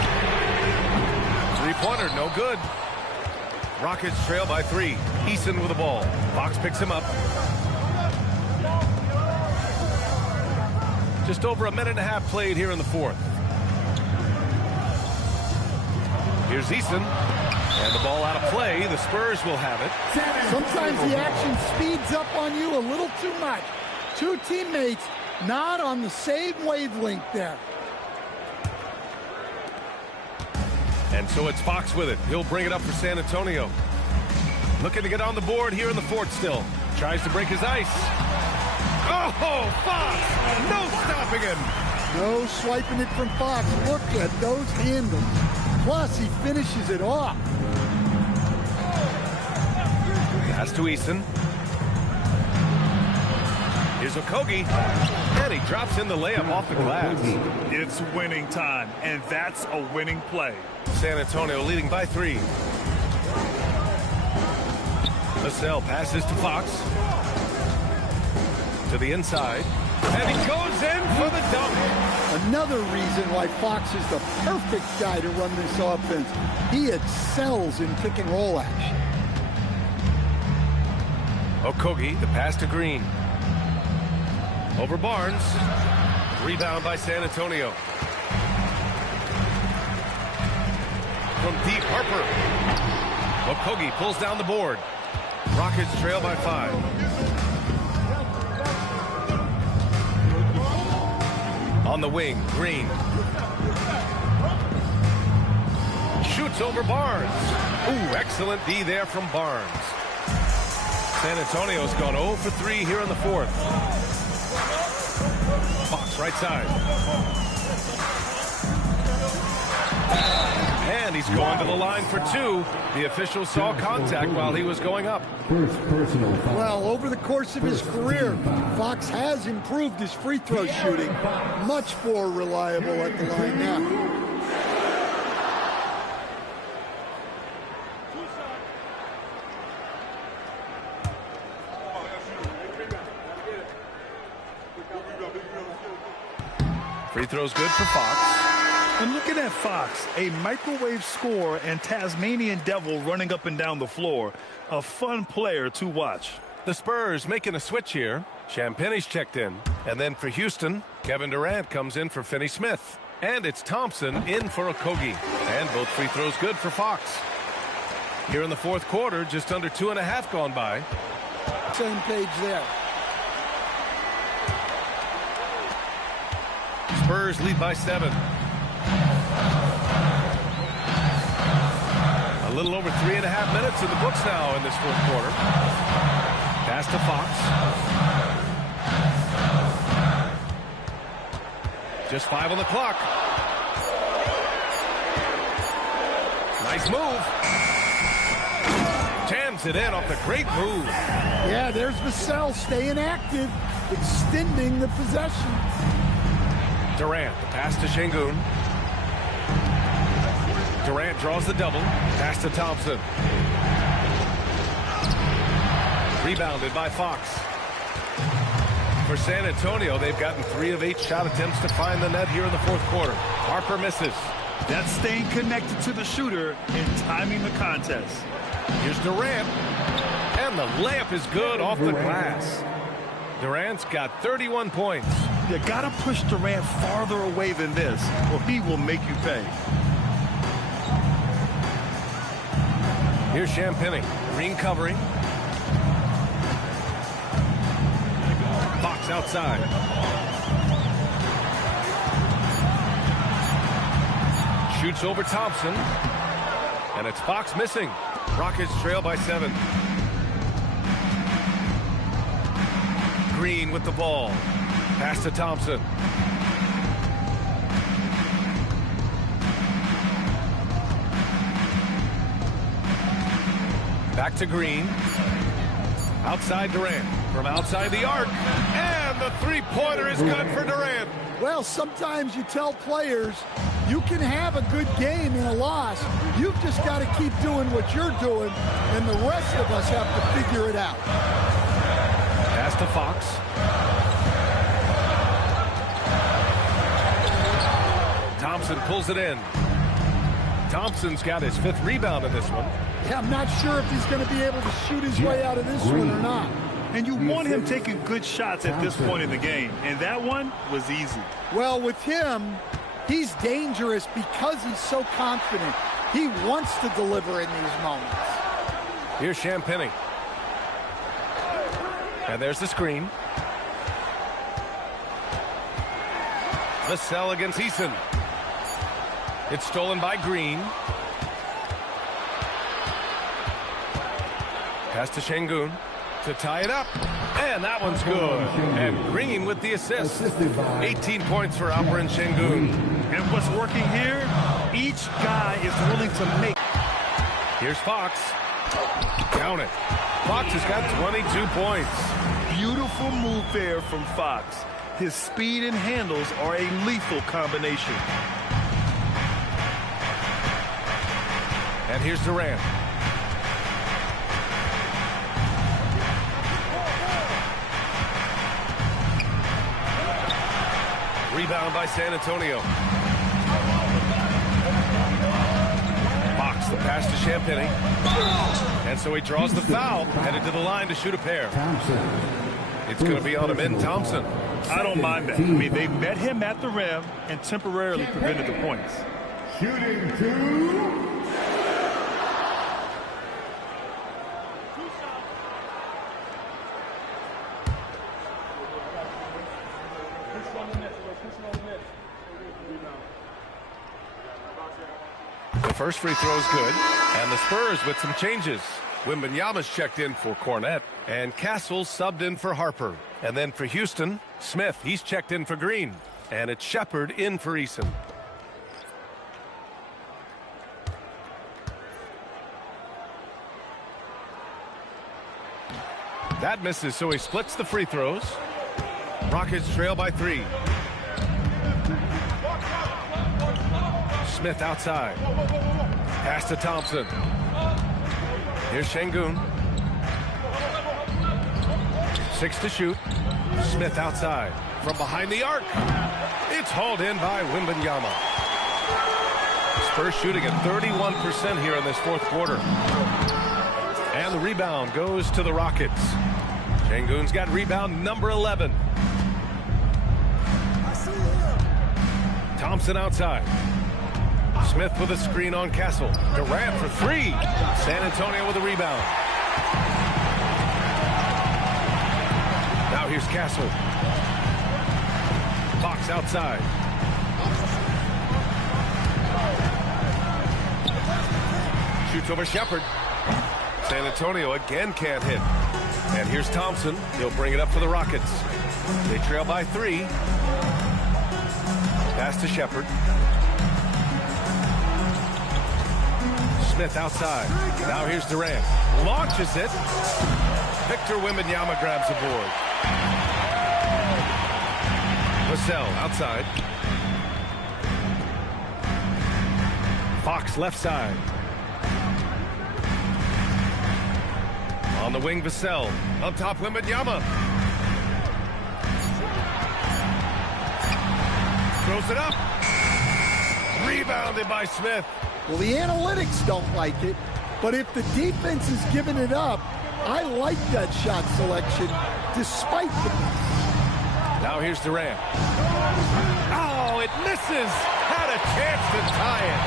Three-pointer, no good. Rockets trail by 3. Eason with the ball. Fox picks him up. Just over a minute and a half played here in the fourth. Here's Eason. And the ball out of play. The Spurs will have it. Sometimes the action speeds up on you a little too much. 2 teammates not on the same wavelength there. And so it's Fox with it. He'll bring it up for San Antonio. Looking to get on the board here in the fourth still. Tries to break his ice. Oh, Fox! No stopping him! No swiping it from Fox. Look at those handles. Plus, he finishes it off. Pass to Eason. Here's Okogie. And he drops in the layup off the glass. It's winning time, and that's a winning play. San Antonio leading by 3. Vassell passes to Fox. To the inside. And he goes in for the dunk. Another reason why Fox is the perfect guy to run this offense. He excels in pick and roll action. Okogie, the pass to Green. Over Barnes. Rebound by San Antonio. From deep, Harper. Okogie pulls down the board. Rockets trail by 5. On the wing, Green. Shoots over Barnes. Ooh, excellent D there from Barnes. San Antonio's gone 0 for 3 here in the fourth. Fox right side. And he's going to the line for 2. The official saw contact while he was going up. First personal foul. Well, over the course of his career, Fox has improved his free throw shooting. Much more reliable at the line now. Free throw's good for Fox. And looking at Fox, a microwave scorer and Tasmanian devil running up and down the floor. A fun player to watch. The Spurs making a switch here. Champagne's checked in. And then for Houston, Kevin Durant comes in for Finney-Smith. And it's Thompson in for Okogie. And both free throws good for Fox. Here in the fourth quarter, just under 2.5 gone by. Same page there. Spurs lead by 7. A little over 3.5 minutes in the books now in this fourth quarter. Pass to Fox. Just 5 on the clock. Nice move. Jams it in off the great move. Yeah, there's Vassell staying active, extending the possession. Durant, the pass to Şengün. Durant draws the double. Pass to Thompson. Rebounded by Fox. For San Antonio, they've gotten 3 of 8 shot attempts to find the net here in the fourth quarter. Harper misses. That's staying connected to the shooter and timing the contest. Here's Durant. And the layup is good off the glass. Durant's got 31 points. You got to push Durant farther away than this, or he will make you pay. Here's Champagny. Green covering. Fox outside. Shoots over Thompson. And it's Fox missing. Rockets trail by 7. Green with the ball. Pass to Thompson. Back to Green. Outside Durant. From outside the arc. And the three-pointer is good for Durant. Well, sometimes you tell players you can have a good game in a loss. You've just got to keep doing what you're doing, and the rest of us have to figure it out. Pass to Fox. Thompson pulls it in. Thompson's got his 5th rebound in this one. Yeah, I'm not sure if he's going to be able to shoot his way out of this one or not. And you want him taking good shots at this point in the game, and that one was easy. Well, with him, he's dangerous because he's so confident. He wants to deliver in these moments. Here's Champagny. And there's the screen. Vassell against Eason. It's stolen by Green. Pass to Şengün to tie it up. And that one's good. And Green with the assist. 18 points for Alperen Şengün. And what's working here? Each guy is willing to make. Here's Fox. Count it. Fox has got 22 points. Beautiful move there from Fox. His speed and handles are a lethal combination. And here's Durant. Rebound by San Antonio. Fox, the pass to Champagny. And so he draws the foul, headed to the line to shoot a pair. It's going to be on him in Thompson. I don't mind that. I mean, they met him at the rim and temporarily prevented the points. Shooting 2. The first free throw is good. And the Spurs with some changes. Wembanyama's checked in for Cornette. And Castle's subbed in for Harper. And then for Houston, Smith, he's checked in for Green. And it's Shepard in for Eason. That misses, so he splits the free throws. Rockets trail by 3. Smith outside. Pass to Thompson. Here's Şengün. 6 to shoot. Smith outside. From behind the arc. It's hauled in by Wembanyama. Spurs shooting at 31% here in this fourth quarter. And the rebound goes to the Rockets. Şengün's got rebound number 11. Thompson outside. Smith with a screen on Castle. Durant for 3. San Antonio with a rebound. Now here's Castle. Fox outside. Shoots over Shepard. San Antonio again can't hit. And here's Thompson. He'll bring it up for the Rockets. They trail by 3. Pass to Shepard. Smith outside. Now here's Durant. Launches it. Victor Wembanyama grabs the board. Vassell outside. Fox left side. On the wing, Vassell. On top, Wembanyama. Throws it up. Rebounded by Smith. Well, the analytics don't like it, but if the defense is giving it up, I like that shot selection despite the... Now here's Durant. Oh, it misses. Had a chance to tie it.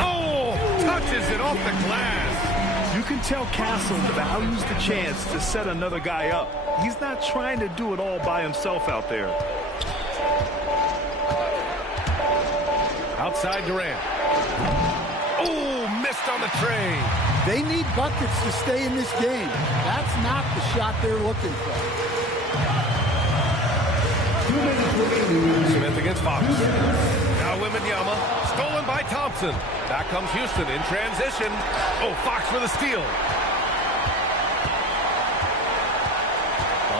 Oh, touches it off the glass. You can tell Castle values the chance to set another guy up. He's not trying to do it all by himself out there. Outside Durant. Oh, missed on the tray. They need buckets to stay in this game. That's not the shot they're looking for. Smith against Fox. Now Wembanyama. Stolen by Thompson. Back comes Houston in transition. Oh, Fox with a steal.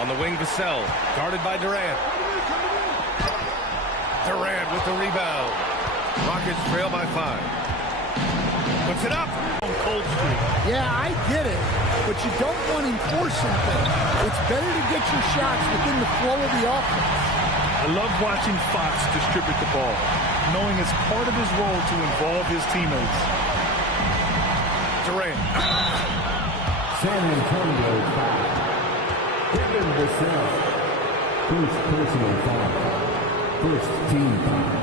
On the wing, Vassell. Guarded by Durant. Durant with the rebound. Rockets trail by 5. Puts it up. Cold streak. Yeah, I get it, but you don't want him forcing things. It's better to get your shots within the flow of the offense. I love watching Fox distribute the ball, knowing it's part of his role to involve his teammates. Durant. San Antonio foul. Kevin Vassell. First personal foul. First team foul.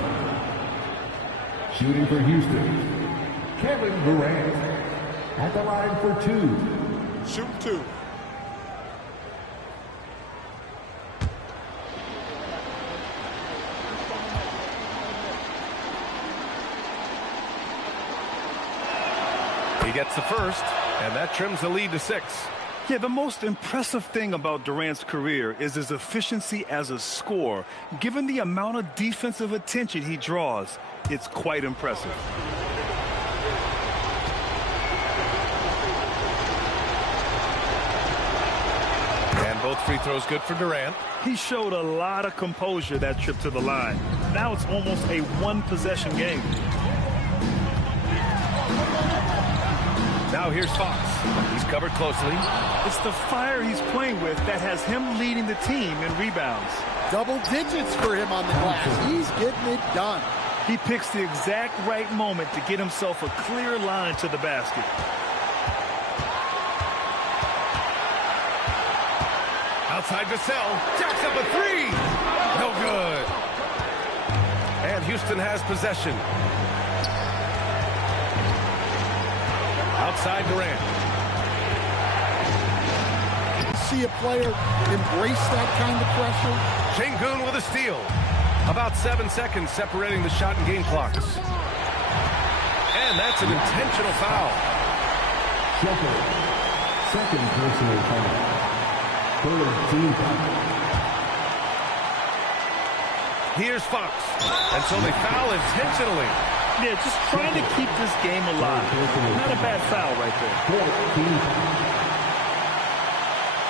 Shooting for Houston, Kevin Durant at the line for 2. Shoot 2. He gets the first, and that trims the lead to 6. Yeah, the most impressive thing about Durant's career is his efficiency as a scorer. Given the amount of defensive attention he draws, it's quite impressive. And both free throws good for Durant. He showed a lot of composure that trip to the line. Now it's almost a one-possession game. Now here's Fox. He's covered closely. It's the fire he's playing with that has him leading the team in rebounds. Double digits for him on the glass. He's getting it done. He picks the exact right moment to get himself a clear line to the basket. Outside Vassell. Jacks up a 3. No good. And Houston has possession. Outside Durant. See a player embrace that kind of pressure. Şengün with a steal. About 7 seconds separating the shot and game clocks. And that's an intentional foul. Second personal foul. Third team foul. Here's Fox. And so they foul intentionally. Yeah, just trying to keep this game alive. Not a bad foul right there. Fourth team foul.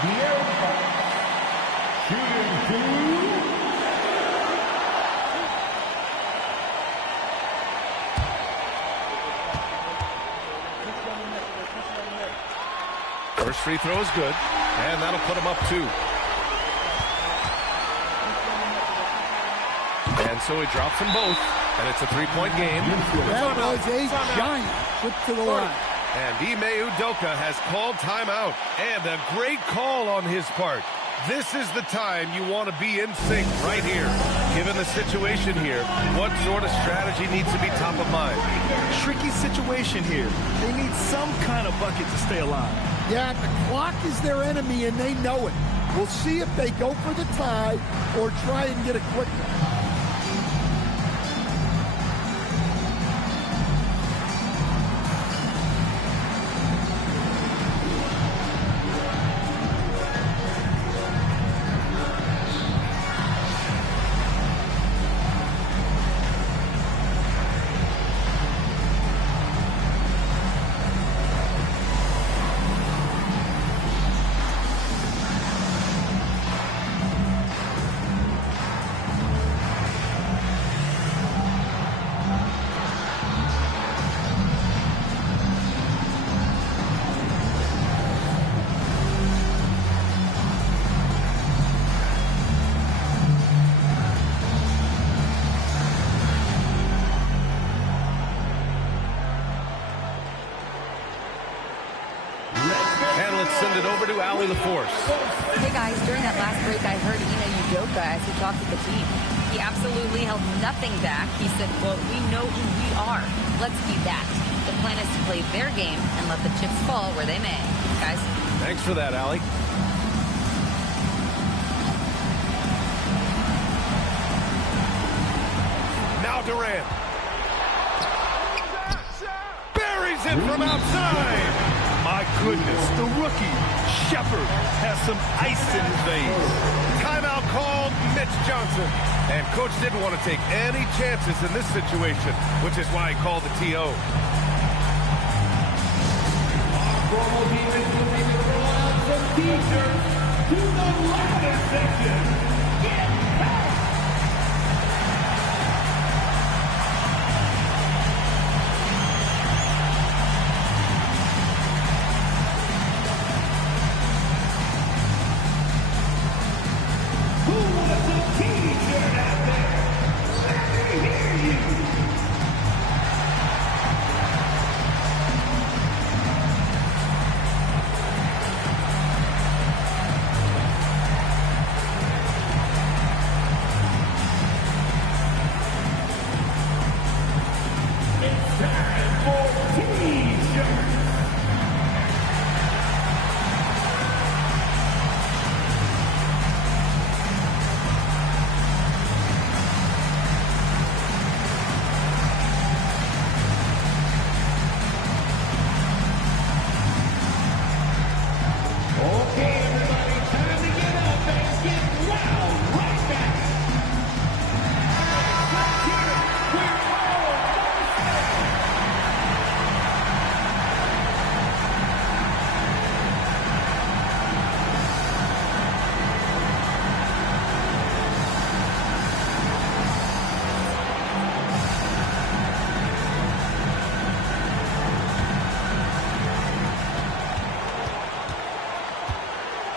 De'Aaron Fox. Shooting 2. First free throw is good, and that'll put him up 2. And so he drops them both, and it's a 3-point game. That was a giant trip to the line. And Ime Udoka has called timeout, and a great call on his part. This is the time you want to be in sync right here. Given the situation here, what sort of strategy needs to be top of mind? Tricky situation here. They need some kind of bucket to stay alive. Yeah, the clock is their enemy, and they know it. We'll see if they go for the tie or try and get a quick one. let's send it over to Allie LaForce. Hey guys, during that last break, I heard Ime Udoka as he talked to the team. He absolutely held nothing back. He said, quote, "We know who we are. Let's be that." The plan is to play their game and let the chips fall where they may. Guys. Thanks for that, Allie. Now Durant. Buries it from outside. My goodness, the rookie, Shepard, has some ice in his veins. Timeout called, Mitch Johnson. And coach didn't want to take any chances in this situation, which is why he called the TO. Promo team is moving to throw out some t-shirts to the ladder section. Get back! Who wants a t-shirt out there? Let me hear you!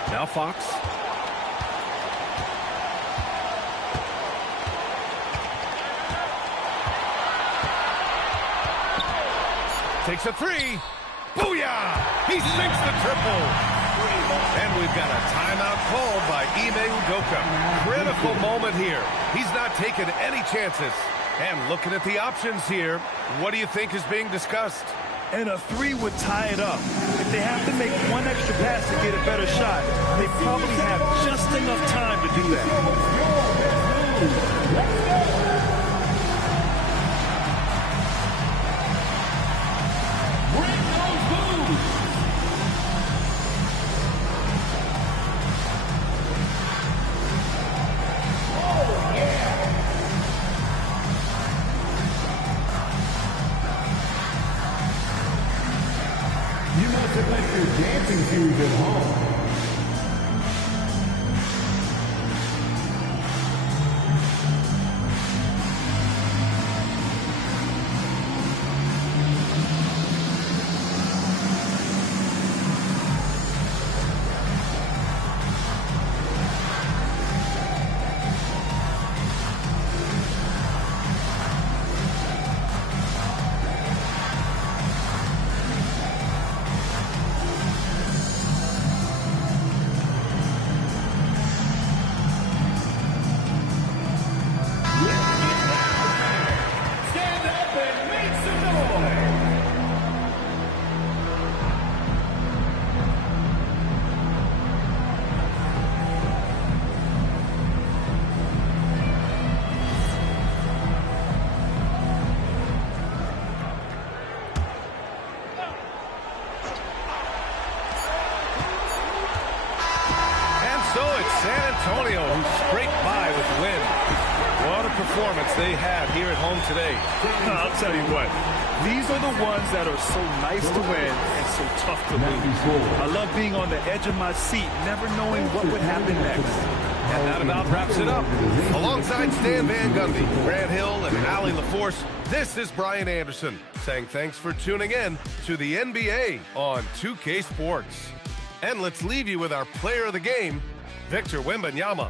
Now Fox. Takes a three. Booyah! He sinks the triple. And we've got a timeout called by Ime Udoka. Critical moment here. He's not taking any chances. And looking at the options here, what do you think is being discussed? And a three would tie it up. If they have to make one extra pass to get a better shot, they probably have just enough time to do that. Bring those booze! Oh, yeah! You must have left your dancing shoes at home. So it's San Antonio who scraped by with the win. What a performance they had here at home today. I'll tell you what, these are the ones that are so nice to win and so tough to lose. I love being on the edge of my seat, never knowing what would happen next. And that about wraps it up. Alongside Stan Van Gundy, Grant Hill, and Allie LaForce, this is Brian Anderson saying thanks for tuning in to the NBA on 2K Sports. And let's leave you with our player of the game, Victor Wembanyama.